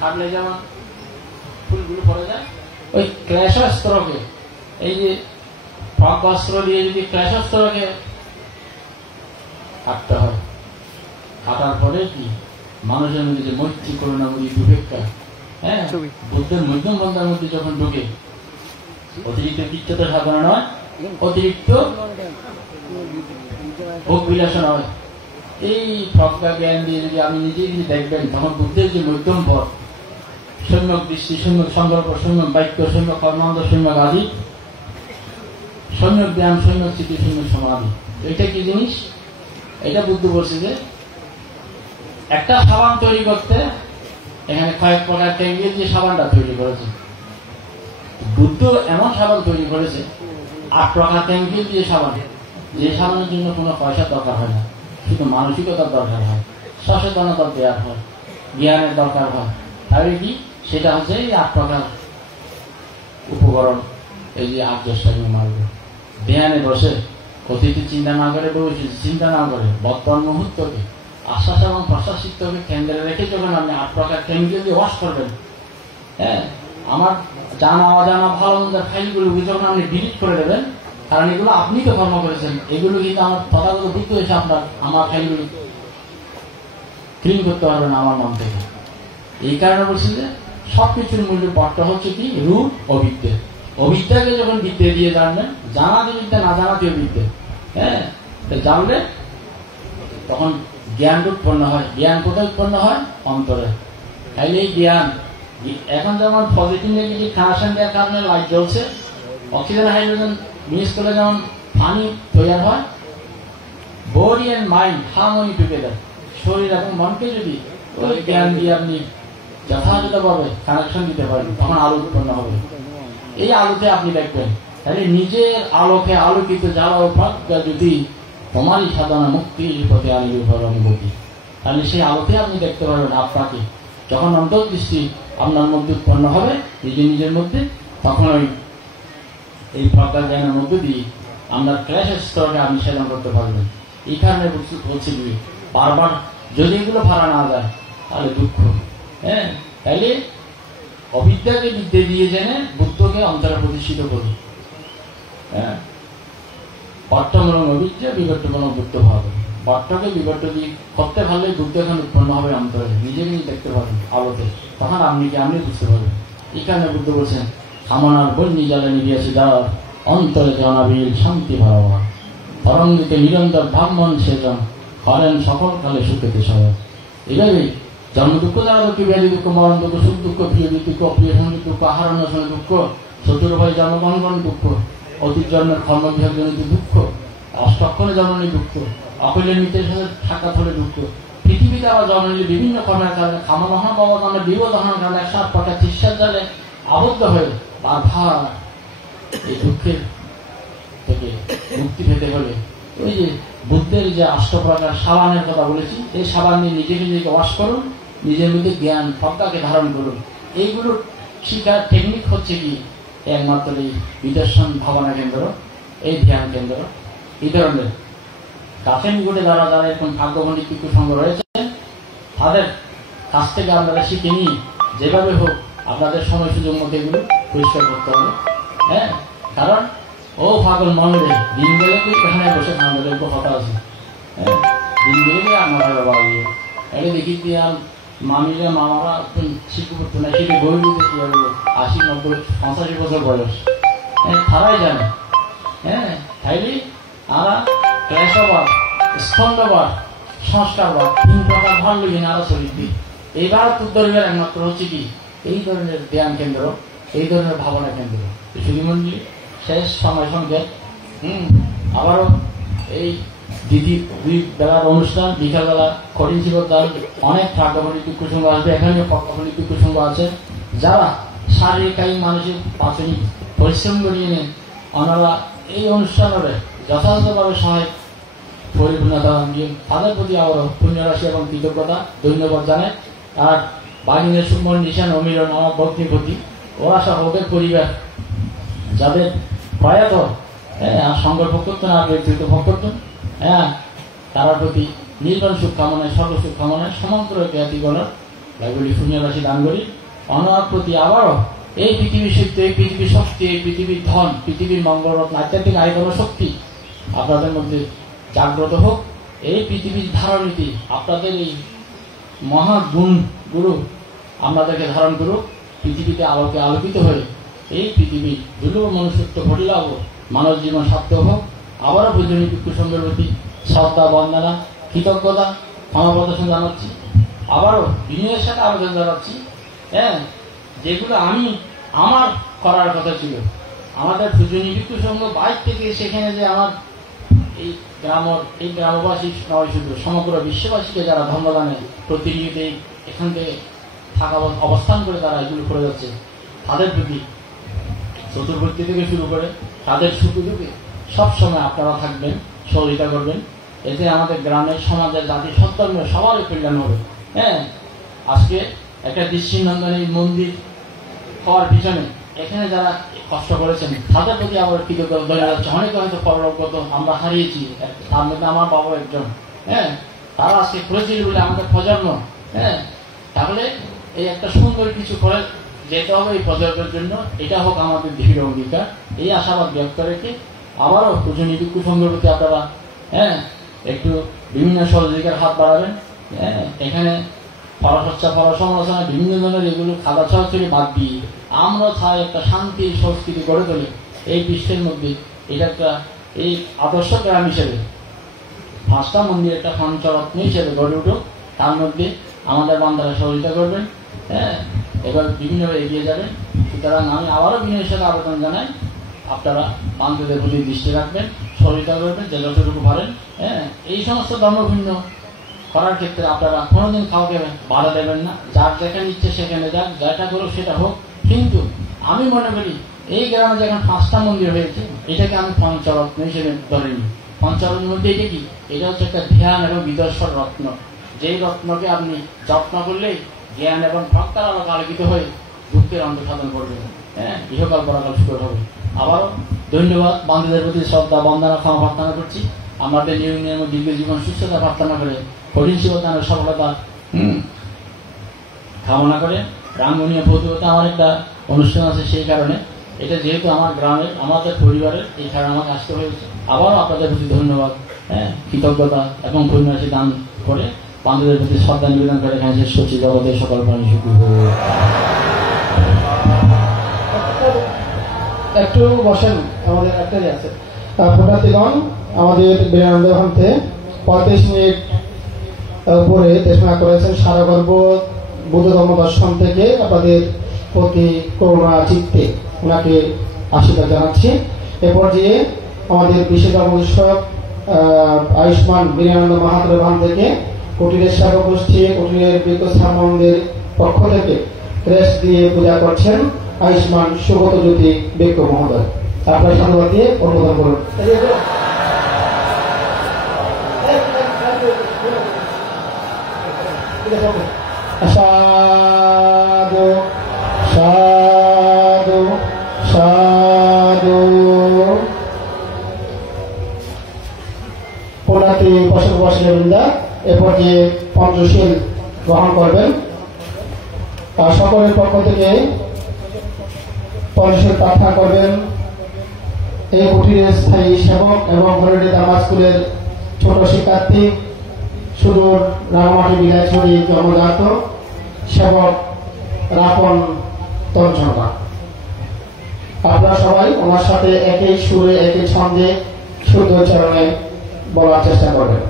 কাটলে যেমন ফুলগুলো পড়ে যায়, ওই ক্লেশাস্ত্রকে, এই যে প্রজ্ঞাস্ত্র দিয়ে যদি ক্লেশাস্ত্রকে কাটতে হয়, কাটার পরে কি মানুষের মধ্যে যে মৈত্রী, করুণা, উপেক্ষা, বুদ্ধের মধ্যম পন্থার মধ্যে যখন ঢুকে, অতিরিক্ত কিচ্ছতা সাধনা নয়, অতিরিক্ত ভোগ বিলাসন হয়, এই প্রজ্ঞা জ্ঞান দিয়ে যদি আপনি নিজে যদি দেখবেন, তখন বুদ্ধের যে মধ্যম পথ, সম্যক দৃষ্টি, সম্যক সংকল্প, সম্যক বাক্য, সম্যক কর্মান্ত, সম্যক আদি, সম্যক জ্ঞান, সম্যক চিত্ত, সম্যক সমাধি, এটা কি জিনিস? এটা বুদ্ধ বলছে যে একটা সাবান তৈরি করতে এখানে কয়েক প্রকার কেমিক্যাল দিয়ে সাবানটা তৈরি করেছে। বুদ্ধ এমন সাবান তৈরি করেছে 8 প্রকার কেমিক্যাল দিয়ে সাবান, যে সাবানের জন্য কোনো পয়সা দরকার হয় না, শুধু মানসিকতার দরকার হয়, সচেতনতার দেওয়ার হয়, জ্ঞানের দরকার হয়। তাহলে কি সেটা হচ্ছে এই 8 প্রকার উপকরণ, এই যে 8 জ্যেষ্ঠাকে মার্গ ধ্যানে বসে অতীতে চিন্তা না করে, ভবিষ্যৎ চিন্তা না করে, বর্তমান মুহূর্তকে আশ্বাস এবং প্রশ্বাস চিত্তকে কেন্দ্রে রেখে যখন আপনি 8 প্রকার কেমিক্যাল দিয়ে ওয়াশ করবেন, আমার জানা অজানা ভালো মন্দের ফাইলগুলো যখন আপনি ডিলিট করে দেবেন, কারণ এগুলো আপনি তো কর্ম করেছেন, এগুলো কিন্তু আমার তথাগত বুদ্ধ এসে আমার ফাইলগুলো ক্লিন করতে পারবেন আমার মন থেকে। এই কারণে বলছি যে সবকিছুর মূল্য পটটা হচ্ছে কি, রূপ অবিদ্যা। অবিদ্যাকে যখন বিদ্যা দিয়ে জানবেন, জানাতে বিদ্যা, না জানাতেও বিদ্যা, জানলে তখন জ্ঞান উৎপন্ন হয়। জ্ঞান কোথায় উৎপন্ন হয়? অন্তরে। তাইলে এই জ্ঞান, এখন যেমন পজিটিভ নেগেটিভ কানেকশন দেওয়ার কারণে লাইট জ্বলছে, অক্সিজেন হাইড্রোজেন মিক্স করে যেমন পানি তৈরি হয়, body and mind harmony together, শরীর এবং মনকে যদি ওই জ্ঞান দিয়ে আপনি যথাযথভাবে কানেকশন দিতে পারেন, তখন আলো উৎপন্ন হবে। এই আলোতে আপনি দেখবেন, তাহলে নিজের আলোকে আলোকিত জ্বালা প্রজ্ঞা যদি তোমারই সাধনা মুক্তির পথে আনিবে অনুভূতি, তাহলে সেই আলোতে আপনি দেখতে পারবেন আপনাকে। যখন অন্তর্দৃষ্টি আপনার মধ্যে উৎপন্ন হবে নিজের মধ্যে, তখন এই প্রজ্ঞা জ্ঞানের মধ্যে দিয়ে আপনার ক্লেশের স্তরকে আপনি সেবন করতে পারবেন। এই কারণে বলছি বারবার যদি এগুলো ভাড়া না যায় তাহলে দুঃখ। তাইলে অবিদ্যাকে বিদ্যা দিয়ে জেনে বুদ্ধকে অন্তরে প্রতিষ্ঠিত করি। পট্টমূলক অবিদ্যা, বিবর্তমূলক বুদ্ধ হবে। পট্টকে বিবর্ত দিয়ে করতে পারলে বুদ্ধ এখন উৎপন্ন হবে অন্তরে, নিজেকে নিয়ে দেখতে পারবেন আলোতে, তখন আপনি বুঝতে পারবেন। এই কারণে বুদ্ধ বলছেন, কামনার বন্যী জালে নিবিয়াছে যার, অন্তরে জনাবিল শান্তি ভাবা, তরঙ্গিতে নিরন্তর ব্রাহ্মণ সেজন, করেন সকল কালে সুখেতে সহায়। এইভাবে জন্ম দুঃখ, যারা দুঃখ, ব্যাধি দুঃখ, মরণ দুঃখ, সুখ দুঃখ, প্রিয় দুঃখ, প্রিয় সঙ্গীত দুঃখ, আহারণ্য সঙ্গে দুঃখ, চতুর ভাই জন্মগ্রহণ দুঃখ, অতীত জন্মের কর্মবিভাগজনিত দুঃখ, অষ্টক্ষণে জন্মনি দুঃখ, অকলের মৃতের সাথে সাক্ষাৎ হলে দুঃখ, পৃথিবীতে আবার জন্ম নিলে বিভিন্ন কর্মের কারণে, খামদহন বাবার বিবদহনের কারণে 108 প্রকার চিকিৎসার জালে আবদ্ধ হয়ে বারবার এই দুঃখের থেকে মুক্তি পেতে হলে ওই যে বুদ্ধের যে অষ্টপ্রকার সাবানের কথা বলেছি, এই সাবান নিয়ে নিজেকে নিজেকে ওয়াশ করুন, নিজের মধ্যে জ্ঞান প্রজ্ঞাকে ধারণ করুন। এইগুলোর শিক্ষার টেকনিক হচ্ছে কি একমাত্র এই বিদর্শন ভাবনা কেন্দ্র, এই ধ্যান কেন্দ্র। এই ধরনের কাছে নিকটে যারা যারা এরকম ভাগ্যবন্দিত ভিক্ষু সংঘ রয়েছে তাদের কাছ থেকে আপনারা শিখে নিয়ে যেভাবে হোক আপনাদের সময় সুযোগ মধ্যে এগুলো পরিষ্কার করতে হবে। হ্যাঁ, কারণ ও পাগল মনে দিন গেলে এখানে বসে আমাদের একটু কথা আছে। হ্যাঁ, দিন গেলে আমার বাবা গিয়ে এটা দেখি দিয়ে আর মামিরা মামারা শিখতে করতো না, শিখে বই দিতে 80, 90, 85 বছর বয়স। হ্যাঁ, তারাই জানে। হ্যাঁ, তাইলে আমরা ক্লেশবাদ, স্কন্ধবাদ, সংস্কারবাদ 3 প্রকার ভালো কিনা আরো চরিত্র। এইবার উত্তরের একমাত্র হচ্ছে কি এই ধরনের ধ্যান কেন্দ্র, এই ধরনের ভাবনা কেন্দ্র। সুধীমন্ডলী শেষ সময় সঙ্গে আবারও এই দুই বেলার অনুষ্ঠান, বিকালবেলা কঠিন শিবদান, অনেক ভাগ্যবন্দিত ভিক্ষু সংঘ আসবে। এখানে পক্ষবন্দিত ভিক্ষু সংঘ আছে যারা শারীরিক মানসিক প্রাথমিক পরিশ্রম করিয়ে নেন। ওনারা এই অনুষ্ঠানের যথাযথভাবে সহায়ক পরিপূর্ণতা দিয়ে তাদের প্রতি আবারও পুণ্যরাশি এবং কৃতজ্ঞতা ধন্যবাদ জানায়। আর বাগিনের সুমন, নিশান, অমিরন আমার ভক্তির প্রতি ওরা সব ওদের পরিবার যাদের প্রয়াত সংঘের পক্ষ করতেন আর ব্যক্তিগত পক্ষ করতেন, হ্যাঁ, তার প্রতি নির্বাণ সুখ কামনায়, সর্বসুখ কামনায় সমগ্র জ্ঞাতিগণের লাইব্রেরি পুণ্যরাশি দান করি। অনার প্রতি আবারও এই পৃথিবীর সত্য, এই পৃথিবীর শক্তি, এই পৃথিবীর ধন, পৃথিবীর মঙ্গলরত্ন, আধ্যাত্মিক আয়তন শক্তি আপনাদের মধ্যে জাগ্রত হোক। এই পৃথিবীর ধারণীতি আপনাদের এই মহাগুণ গুরু আমাদেরকে ধারণ করুক। পৃথিবীতে আলোকে আলোকিত হয়ে এই পৃথিবীর দুর্লভ মনুষ্যত্ব ঘটিলা হোক, মানব জীবন সার্থক হোক। আবারও পূজনীয় ভিক্ষু সংঘের প্রতি শ্রদ্ধা, বন্দনা, কৃতজ্ঞতা, ক্ষমা প্রদর্শন জানাচ্ছি। আবারও বিনয়ের সাথে আবেদন জানাচ্ছি, হ্যাঁ, যেগুলো আমি আমার করার কথা ছিল, আমাদের পূজনীয় ভিক্ষু সংঘ বাইর থেকে সেখানে যে আমার এই গ্রামবাসী নয়, শুধু সমগ্র বিশ্ববাসীকে যারা ধর্মদানে প্রতিনিয়ত এখান থেকে থাকা অবস্থান করে তারা এগুলো করে যাচ্ছে, তাদের প্রতি চতুর্বর্তী থেকে শুরু করে তাদের সুখে দুঃখে সবসময় আপনারা থাকবেন, সহযোগিতা করবেন। এতে আমাদের গ্রামের, সমাজের, জাতির সত্তর্মের সবারই কল্যাণ হবে। হ্যাঁ, আজকে একটা দৃষ্টিনন্দনী মন্দির হওয়ার পিছনে এখানে যারা কষ্ট করেছেন তাদের প্রতি আবার কৃতজ্ঞতা ধরে যাচ্ছে। অনেকে হয়তো পরলোকগত আমরা হারিয়েছি, তার মধ্যে আমার বাবা একজন। হ্যাঁ, তারা আজকে করেছিল বলে আমাদের প্রজন্ম। হ্যাঁ, তাহলে এই একটা সুন্দর কিছু করে যেতে হবে এই প্রজন্মের জন্য, এটা হোক আমাদের দৃঢ় অঙ্গীকার। এই আশাবাদ ব্যক্ত রেখে আবারও পূজনীয় ভিক্ষু সংঘের প্রতি আপনারা একটু বিভিন্ন সহযোগিতার হাত বাড়াবেন। হ্যাঁ, এখানে পরচর্চা, পরসমালোচনা, বিভিন্ন ধরনের এগুলো খাওয়া ছাড়া থেকে বাদ দিয়ে আমরা চাই একটা শান্তি সংস্কৃতি গড়ে তোলে এই বিশ্বের মধ্যে। এটা একটা এই আদর্শ গ্রাম হিসেবে 5টা মন্দির একটা পঞ্চরত্ন হিসেবে গড়ে উঠুক। তার মধ্যে আমাদের বান্দারা সহযোগিতা করবেন। হ্যাঁ, এবার বিভিন্নভাবে এগিয়ে যাবেন। সুতরাং আমি আবারও বিনয়ের সাথে আবেদন জানাই, আপনারা বান্ধবদের প্রতি দৃষ্টি রাখবেন, সহযোগিতা করবেন যে যতটুকু পারেন। হ্যাঁ, এই সমস্ত ধর্মভিন্ন করার ক্ষেত্রে আপনারা কোনোদিন কাউকে বাধা দেবেন না। যার যেখানে ইচ্ছে সেখানে যাক, যেটা করুক সেটা হোক। কিন্তু আমি মনে করি এই গ্রামে যেখানে 5টা মন্দির হয়েছে, এটাকে আমি পঞ্চরত্ন হিসেবে ধরে নিই। পঞ্চরত্নের মধ্যে এটা কি? এটা হচ্ছে একটা ধ্যান এবং বিদর্শন রত্ন। যেই রত্নকে আপনি যত্ন করলেই জ্ঞান এবং ভক্তার আলোকে আলোকিত হয়ে দুঃখের অন্ত সাধন করবেন। হ্যাঁ, ইহকাল পরাকাল সুখের হবে। আবারও ধন্যবাদ। বান্ধবদের প্রতি শ্রদ্ধা, বন্দনা, ক্ষমা প্রার্থনা করছি। আমাদের নিয়ম দীর্ঘ জীবন সুস্থতা প্রার্থনা করে কঠিন শিবদানের সফলতা কামনা করে রাঙ্গুনিয়া ভৌতিকতা আমার একটা অনুষ্ঠান আছে, সেই কারণে এটা যেহেতু আমার গ্রামের, আমাদের পরিবারের, এই কারণে আমাকে আসতে হয়েছে। আবারও আপনাদের প্রতি ধন্যবাদ, কৃতজ্ঞতা এবং পুণ্যরাশি দান করে বান্ধবদের প্রতি শ্রদ্ধা নিবেদন করে এখানে শেষ করছি। জগতের সকল প্রাণী সুখী হোক। একটু বসেন, আমাদের একটাই আছে পুণ্যার্থীগণ। আমাদের বিনানন্দ ভান্তে 35 মিনিট উপরে দেশনা করেছেন সারাগর্ভ বুদ্ধ ধর্ম দর্শন থেকে। আপনাদের প্রতি করুণা চিত্তে ওনাকে আশীর্বাদ জানাচ্ছি। এ পর্যায়ে আমাদের বিশেষ ধর্ম বিষয়ক আয়ুষ্মান বিনানন্দ মাহাত্র ভান থেকে কুটিরের সেবা গোষ্ঠী, কুটিরের বিজ্ঞানদের পক্ষ থেকে ক্রেস্ট দিয়ে পূজা করছেন আয়ুষ্মান সুগত জ্যোতি বেক্য মহোদয়। আপনার সাধুবাদ দিয়ে অনুমোদন করুন। সাধু সাধু সাধু। পুণ্যার্থী বসিলেবৃন্দা এরপর যে পঞ্চশীল গ্রহণ করবেন। সকলের পক্ষ থেকে পঞ্চশীল প্রার্থনা করবেন এই কুঠিরের স্থায়ী সেবক এবং হরিডি দামা স্কুলের ছোট শিক্ষার্থী সুদূর রাঙামাটি বিলাইছড়ি জন্মজাত সেবক রাপন তঞ্চনকা। আপনারা সবাই ওনার সাথে একই সুরে একই ছন্দে শুদ্ধ উচ্চারণে বলার চেষ্টা করবেন।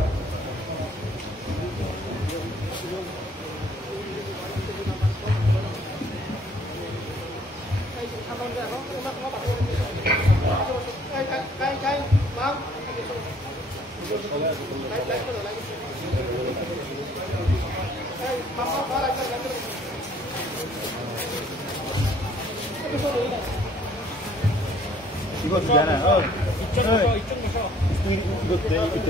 이거 주잖아. 이거 돼, 이거 돼.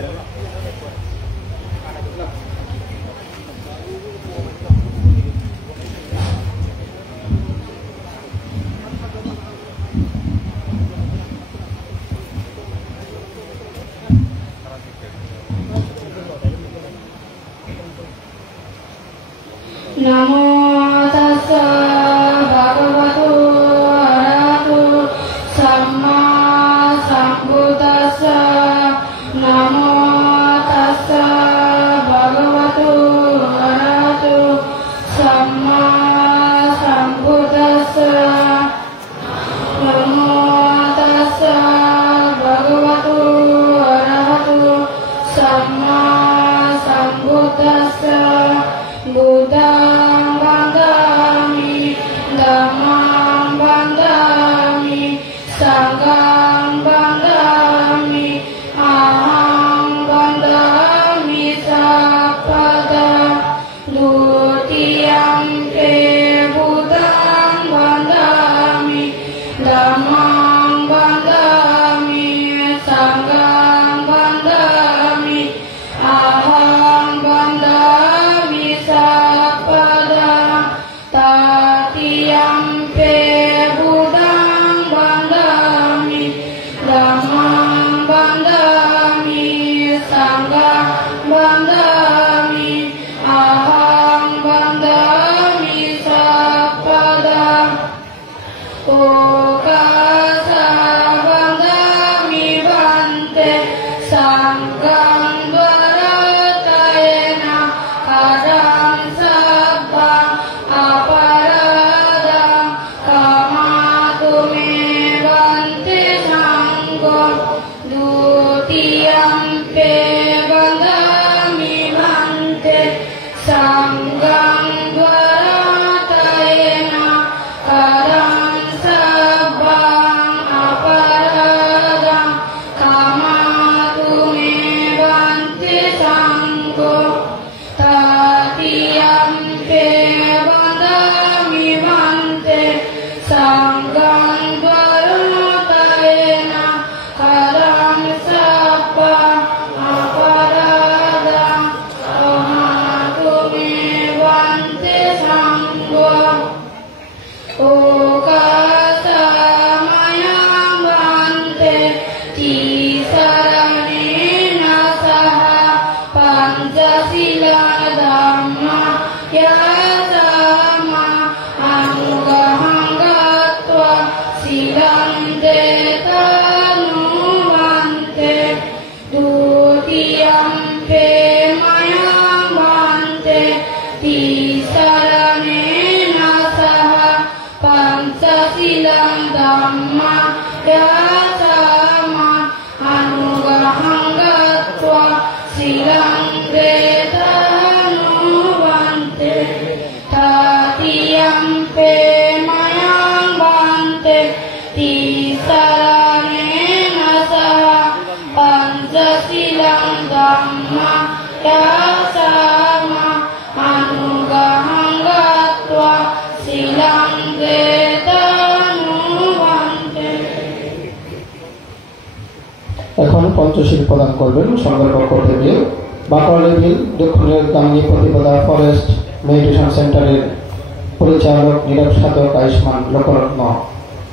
Namo tassa bhagavato arahato samma sambuddhassa. Namo tassa bhagavato arahato samma sambuddhassa. Namo tassa bhagavato arahato samma sambuddhassa. Buddhang bandami, dhammang bandami, sanghang bandami, ahang bandami sappada. Dutiyampe buddhang bandami, dhammang bandami, sanghang bandami, ahang bandami sappada. Tatiyampe buddhang bandami, dhammang bandami, sanghang bandami, ahang bandami sappada. Okasa bandami bante sanghang dwaratayena kadang sabbang aparadang kamatume bante sanggo. Dutiyampe bandami bante sanghang dwaratayena kadang sabbang aparadang kamatume bante sanggo. Tatiyampe bandami bante sanghang dwaratayena kadang sabbang aparadang kamatume bante sanggo. Okasa mayang bante tisaranena saha pancasila dhamma yasama anugahang gatva silante tanu bante. Dutiyampe mayang bante tisaranena saha pancasilang dhamma yasama anugahang gatva silante tanu bante. Tatiyampe mayang bante tisaranena saha pancasilang dhamma yasama anugahang gatva silante tanu bante. এখন পঞ্চশীল প্রদান করবেন সংঘের পক্ষ থেকে বাঁকুড়া লেভিল দক্ষিণের Gangni প্রতিপদা forest meditation সেন্টারের পরিচালক নীরব সাধক আয়ুষ্মান লোকরত্ন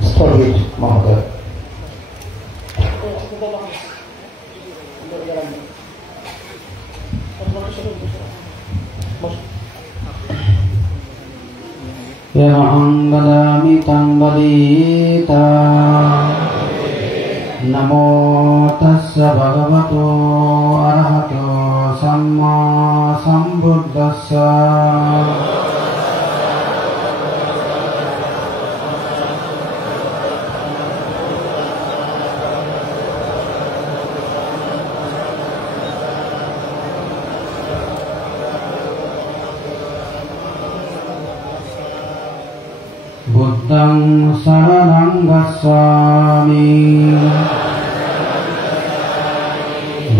স্থগিত মহোদয়। यमहंगदामि तंगदीता नमो तस्स भगवतो अरहतो सम्मा सम्बुद्धस्स बुद्धं शरणं गच्छामि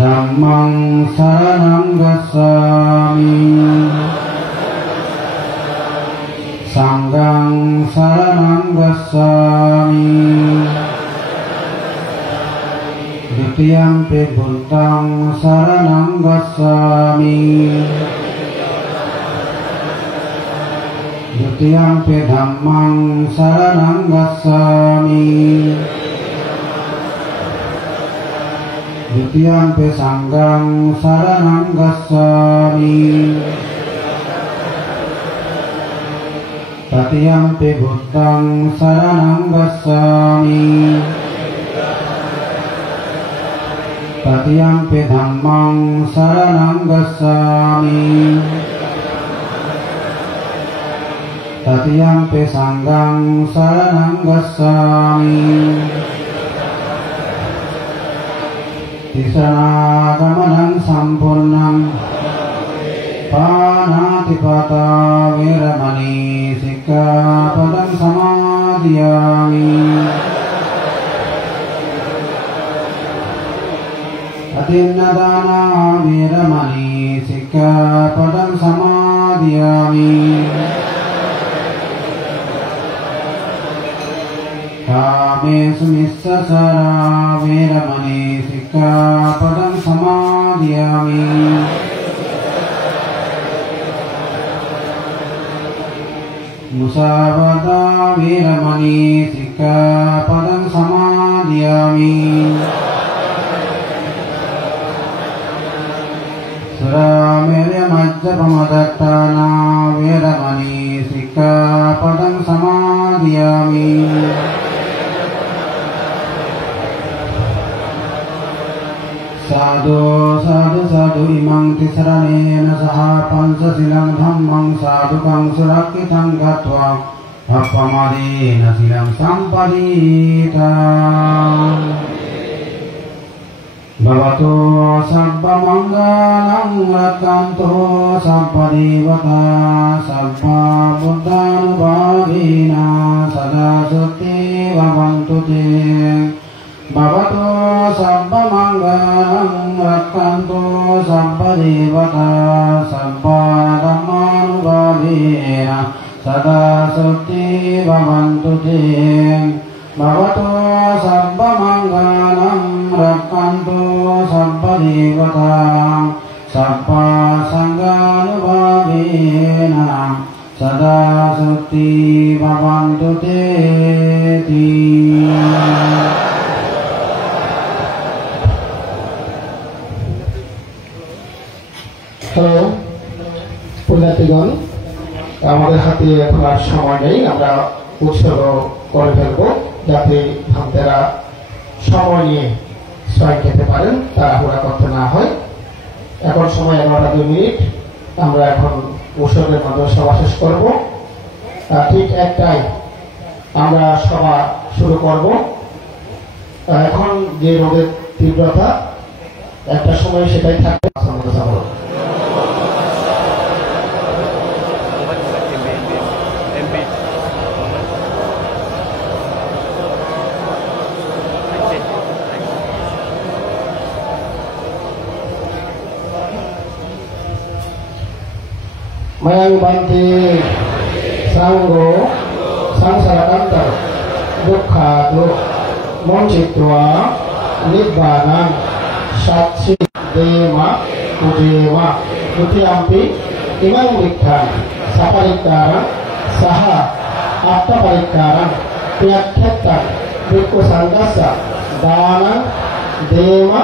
धम्मं शरणं गच्छामि संघं शरणं गच्छामि द्वितीयंपि बुद्धं शरणं गच्छामि द्वितीयंपि धम्मं शरणं गच्छामि द्वितीयंपि संघं शरणं गच्छामि तृतीयंपि बुद्धं शरणं गच्छामि तृतीयंपि धम्मं शरणं गच्छामि तृतीयंपि संघं शरणं गच्छामि तिसरागमनं सम्पूर्णं पाणातिपाता वीरमणि सिक्खापदं समादयामि अतिन्नदाना वीरमणि सिक्खापदं समादयामि कामेषु निःससरा वीरमणि सिक्खापदं समादयामि मुसावदा वीरमणि सिक्खापदं समादयामि सुरामेर्यमज्जपमदत्ताना वीरमणि सिक्खापदं समादयामि साधु साधु साधु इमं तिसरणेन सह पंचशीलं धम्मं साधुकं सुरक्षितं गत्वा अपमदेन शीलं सम्पदीता भवतो सर्वमङ्गलं रक्षन्तु सर्वदेवता सर्वबुद्धानुभावेन सदा सुखी भवन्तु ते भवतो सर्वमङ्गलं रक्षन्तु सर्वदेवता सर्वधर्मानुभावेन सदा सुखी भवन्तु ते भवतो सर्वमङ्गलं रक्षन्तु सर्वदेवता सर्वसङ्गानुभावेन सदा सुखी भवन्तु ते। হ্যালো পুণ্যার্থীগণ, আমাদের হাতে এখন আর সময় নেই, আমরা উৎসর্গ করে ফেলবো যাতে ভক্তেরা সময় নিয়ে ছয় খেতে পারেন, তাড়াহুড়া করতে না হয়। এখন সময় 11:02। আমরা এখন উৎসর্গের মাধ্যমে সভা শেষ করব। ঠিক একটাই আমরা সভা শুরু করব। এখন যে রোগের তীব্রতা একটা সময় সেটাই থাকবে। Mayang banti sanggo sangsarakantar dukkha duk moncitwa nibbana satsi dema udeva utiyampi imang dikhan saparikkara saha attaparikkara priyakkhyatta bhikkhu sangassa dana deva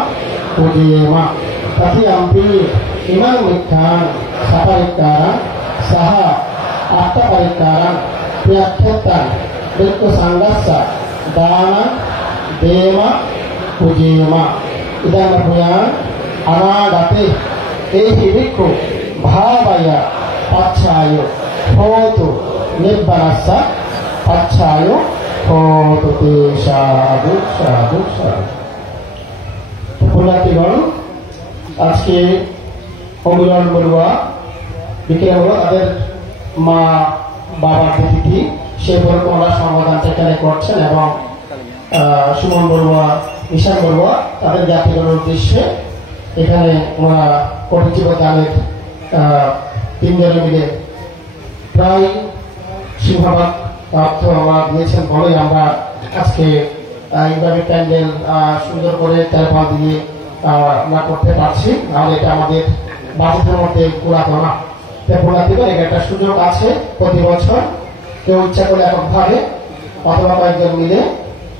pujema tatiyampi imam mikkhan saparikkara saha attaparikkara priyakkhyatta bhikkhu sangassa dana deva pujema idam puyan anagate ehi bhikkhu bhavaya pacchayo hotu nibbanassa pacchayo hotu te sadhu sadhu sadhu পুণ্যার্থীগণ আজকে অমিলন বড়ুয়া বিক্রম বড়ুয়া তাদের মা বাবার তিথি সেই উপলক্ষে ওনারা সংবাদ এখানে করছেন এবং সুমন বড়ুয়া ঈশান বড়ুয়া তাদের জাতিগণের উদ্দেশ্যে এখানে ওনারা কঠিন দানের তিনজনে মিলে প্রায় সিংহভাগ অর্থ আমরা দিয়েছেন বলেই আমরা আজকে এইভাবে প্যান্ডেল সুন্দর করে তেরপাল দিয়ে আমরা করতে পারছি। নাহলে এটা আমাদের বাজেটের মধ্যে পুরাতো না। পুরাতিবার একটা সুযোগ আছে প্রতি বছর কেউ ইচ্ছা করে এককভাবে অথবা কয়েকজন মিলে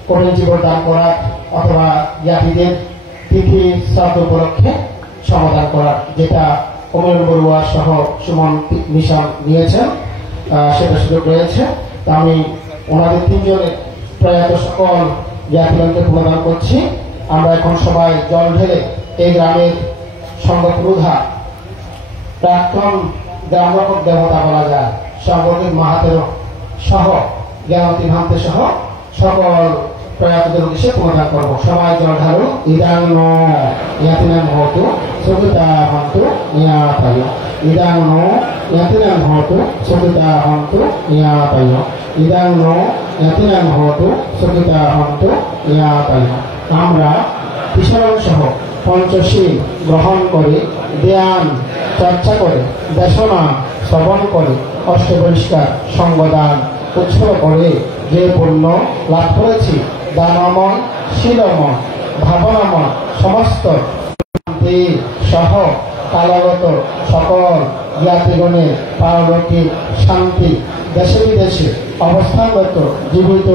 কঠিন জীবন দান করার অথবা জাতিদের তিথি শ্রাদ্ধ উপলক্ষে সমাধান করার, যেটা অমিল বড়ুয়া সহ সুমন মিশন নিয়েছেন, সেটা সুযোগ রয়েছে। তা আমি ওনাদের তিনজনের প্রয়াত সকল জ্ঞাতিগণকে প্রদান করছি। আমরা এখন সবাই জল ঢেলে এই গ্রামের সংগঠা প্রাক্তন গ্রামরক্ষক দেবতা বলা যায় সংগঠিত মাহাতের সহ জ্ঞানতী ভান্তে সহ সকল প্রয়াতদের উদ্দেশ্যে প্রদান করব। সবাই জল ঢালু ইদাং ইয়াতিনাং হতু সুখিতা হন্তু নিয়াতায় ইদাং ইয়াতিনাং হতু সুখিতা হন্তু নিয়াতায় ইদাং ইয়াতিনাং হতু সুখিতা হন্তু নিয়াতায়। আমরা কিশোরণ সহ পঞ্চশীল গ্রহণ করে ধ্যান চর্চা করে দেশনা শ্রবণ করে অষ্টপরিষ্কার সঙ্গদান উৎসর্গ করে যে পুণ্য লাভ করেছি দানময় শীলময় ভাবনাময় সমস্ত সহ কালগত সকল জ্ঞাতিগণের পারলৌকিক শান্তি দেশে বিদেশে অবস্থানগত জীবিত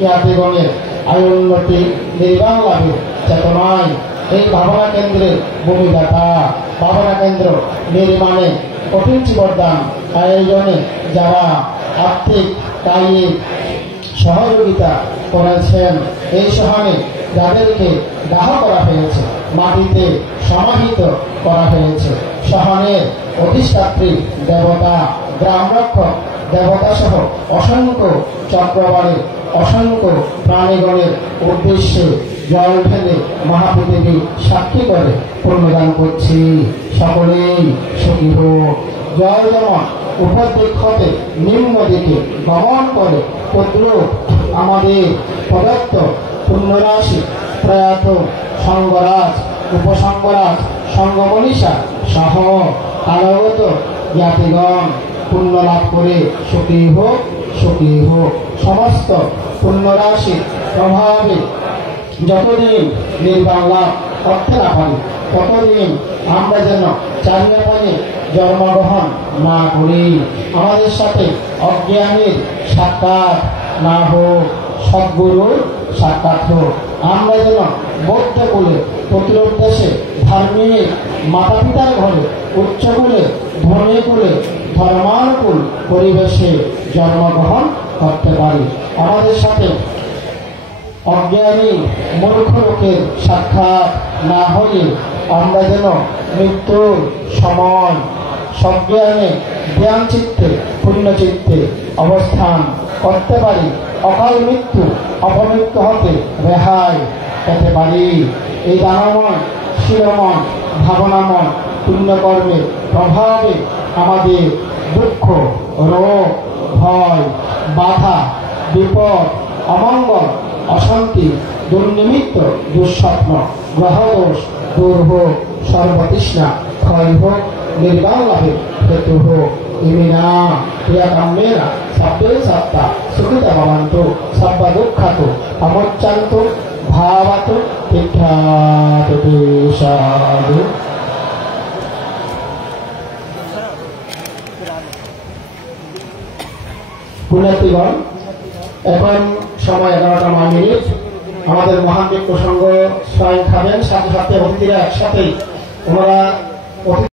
জ্ঞাতিগণের আয়োন্নতি নির্বাণ লাভে চেতনায় এই ভাবনা কেন্দ্রের ভূমিদাতা ভাবনা কেন্দ্র নির্মাণে কঠিন জীবনদান আয়োজনে যারা আর্থিক কায়িক সহযোগিতা করেছেন, এই সহানে যাদেরকে দাহ করা হয়েছে, মাটিতে সমাহিত করা হয়েছে, সহানের অধিষ্ঠাত্রী দেবতা গ্রামরক্ষক দেবতা সহ অসংখ্য চক্রবারে অসংখ্য প্রাণীগণের উদ্দেশ্যে জল ঢেলে মহাপৃথিবী সাক্ষী করে পুণ্যদান করছি। সকলেই সুখী হোক। জল যেমন উপর দিক হতে নিম্ন দিকে গমন করে তদ্রূপ আমাদের প্রদত্ত পুণ্যরাশি প্রয়াত সঙ্গরাজ উপসঙ্গরাজ সঙ্গমনীষা সহ কালগত জ্ঞাতিগণ পুণ্য লাভ করে সুখী হোক সুখী হোক। সমস্ত পুণ্যরাশি প্রভাবে যতদিন নির্বাণ লাভ করতে না পারি ততদিন আমরা যেন চারিয়া পানে জন্মগ্রহণ না করি, আমাদের সাথে অজ্ঞানীর সাক্ষাৎ না হোক, সদ্গুরুর সাক্ষাৎ হোক। আমরা যেন বৌদ্ধ কুলে প্রতিরোধ দেশে ধার্মিক মাতা পিতার ঘরে উচ্চ কুলে ধনী কুলে ধর্মানুকূল পরিবেশে জন্মগ্রহণ করতে পারি। আমাদের সাথে অজ্ঞানী মূর্খ লোকের সাক্ষাৎ না হলে আমরা যেন মৃত্যুর সময় সজ্ঞানে জ্ঞান চিত্তে পুণ্য চিত্তে অবস্থান করতে পারি, অকাল মৃত্যু অপমৃত্যু হতে রেহাই পেতে পারি। এই দানময় শিরময় ভাবনাময় পুণ্যকর্মের প্রভাবে আমাদের দুঃখ রোগ ভয় বাধা বিপদ অমঙ্গল অশান্তি দুর্নিমিত্ত দুঃস্বপ্ন গ্রহদোষ দূর হোক, সর্বতৃষ্ণা ক্ষয় হোক, নির্বাণ লাভে হেতু হোক। ইমিনা ক্রিয়াকাম্যেনা সব্বে সত্তা সুখিতা ভবন্তু সব্ব দুঃখাতু অমোচ্চান্তু ভাবাতু তিষ্ঠাতু সাধু। পুণ্যার্থীগণ, এখন সময় 11টা 9 মিনিট। আমাদের মহান ভিক্ষু সংঘ স্বয়ং খাবেন, সাথে সাথে অতিথিরা একসাথেই ওনারা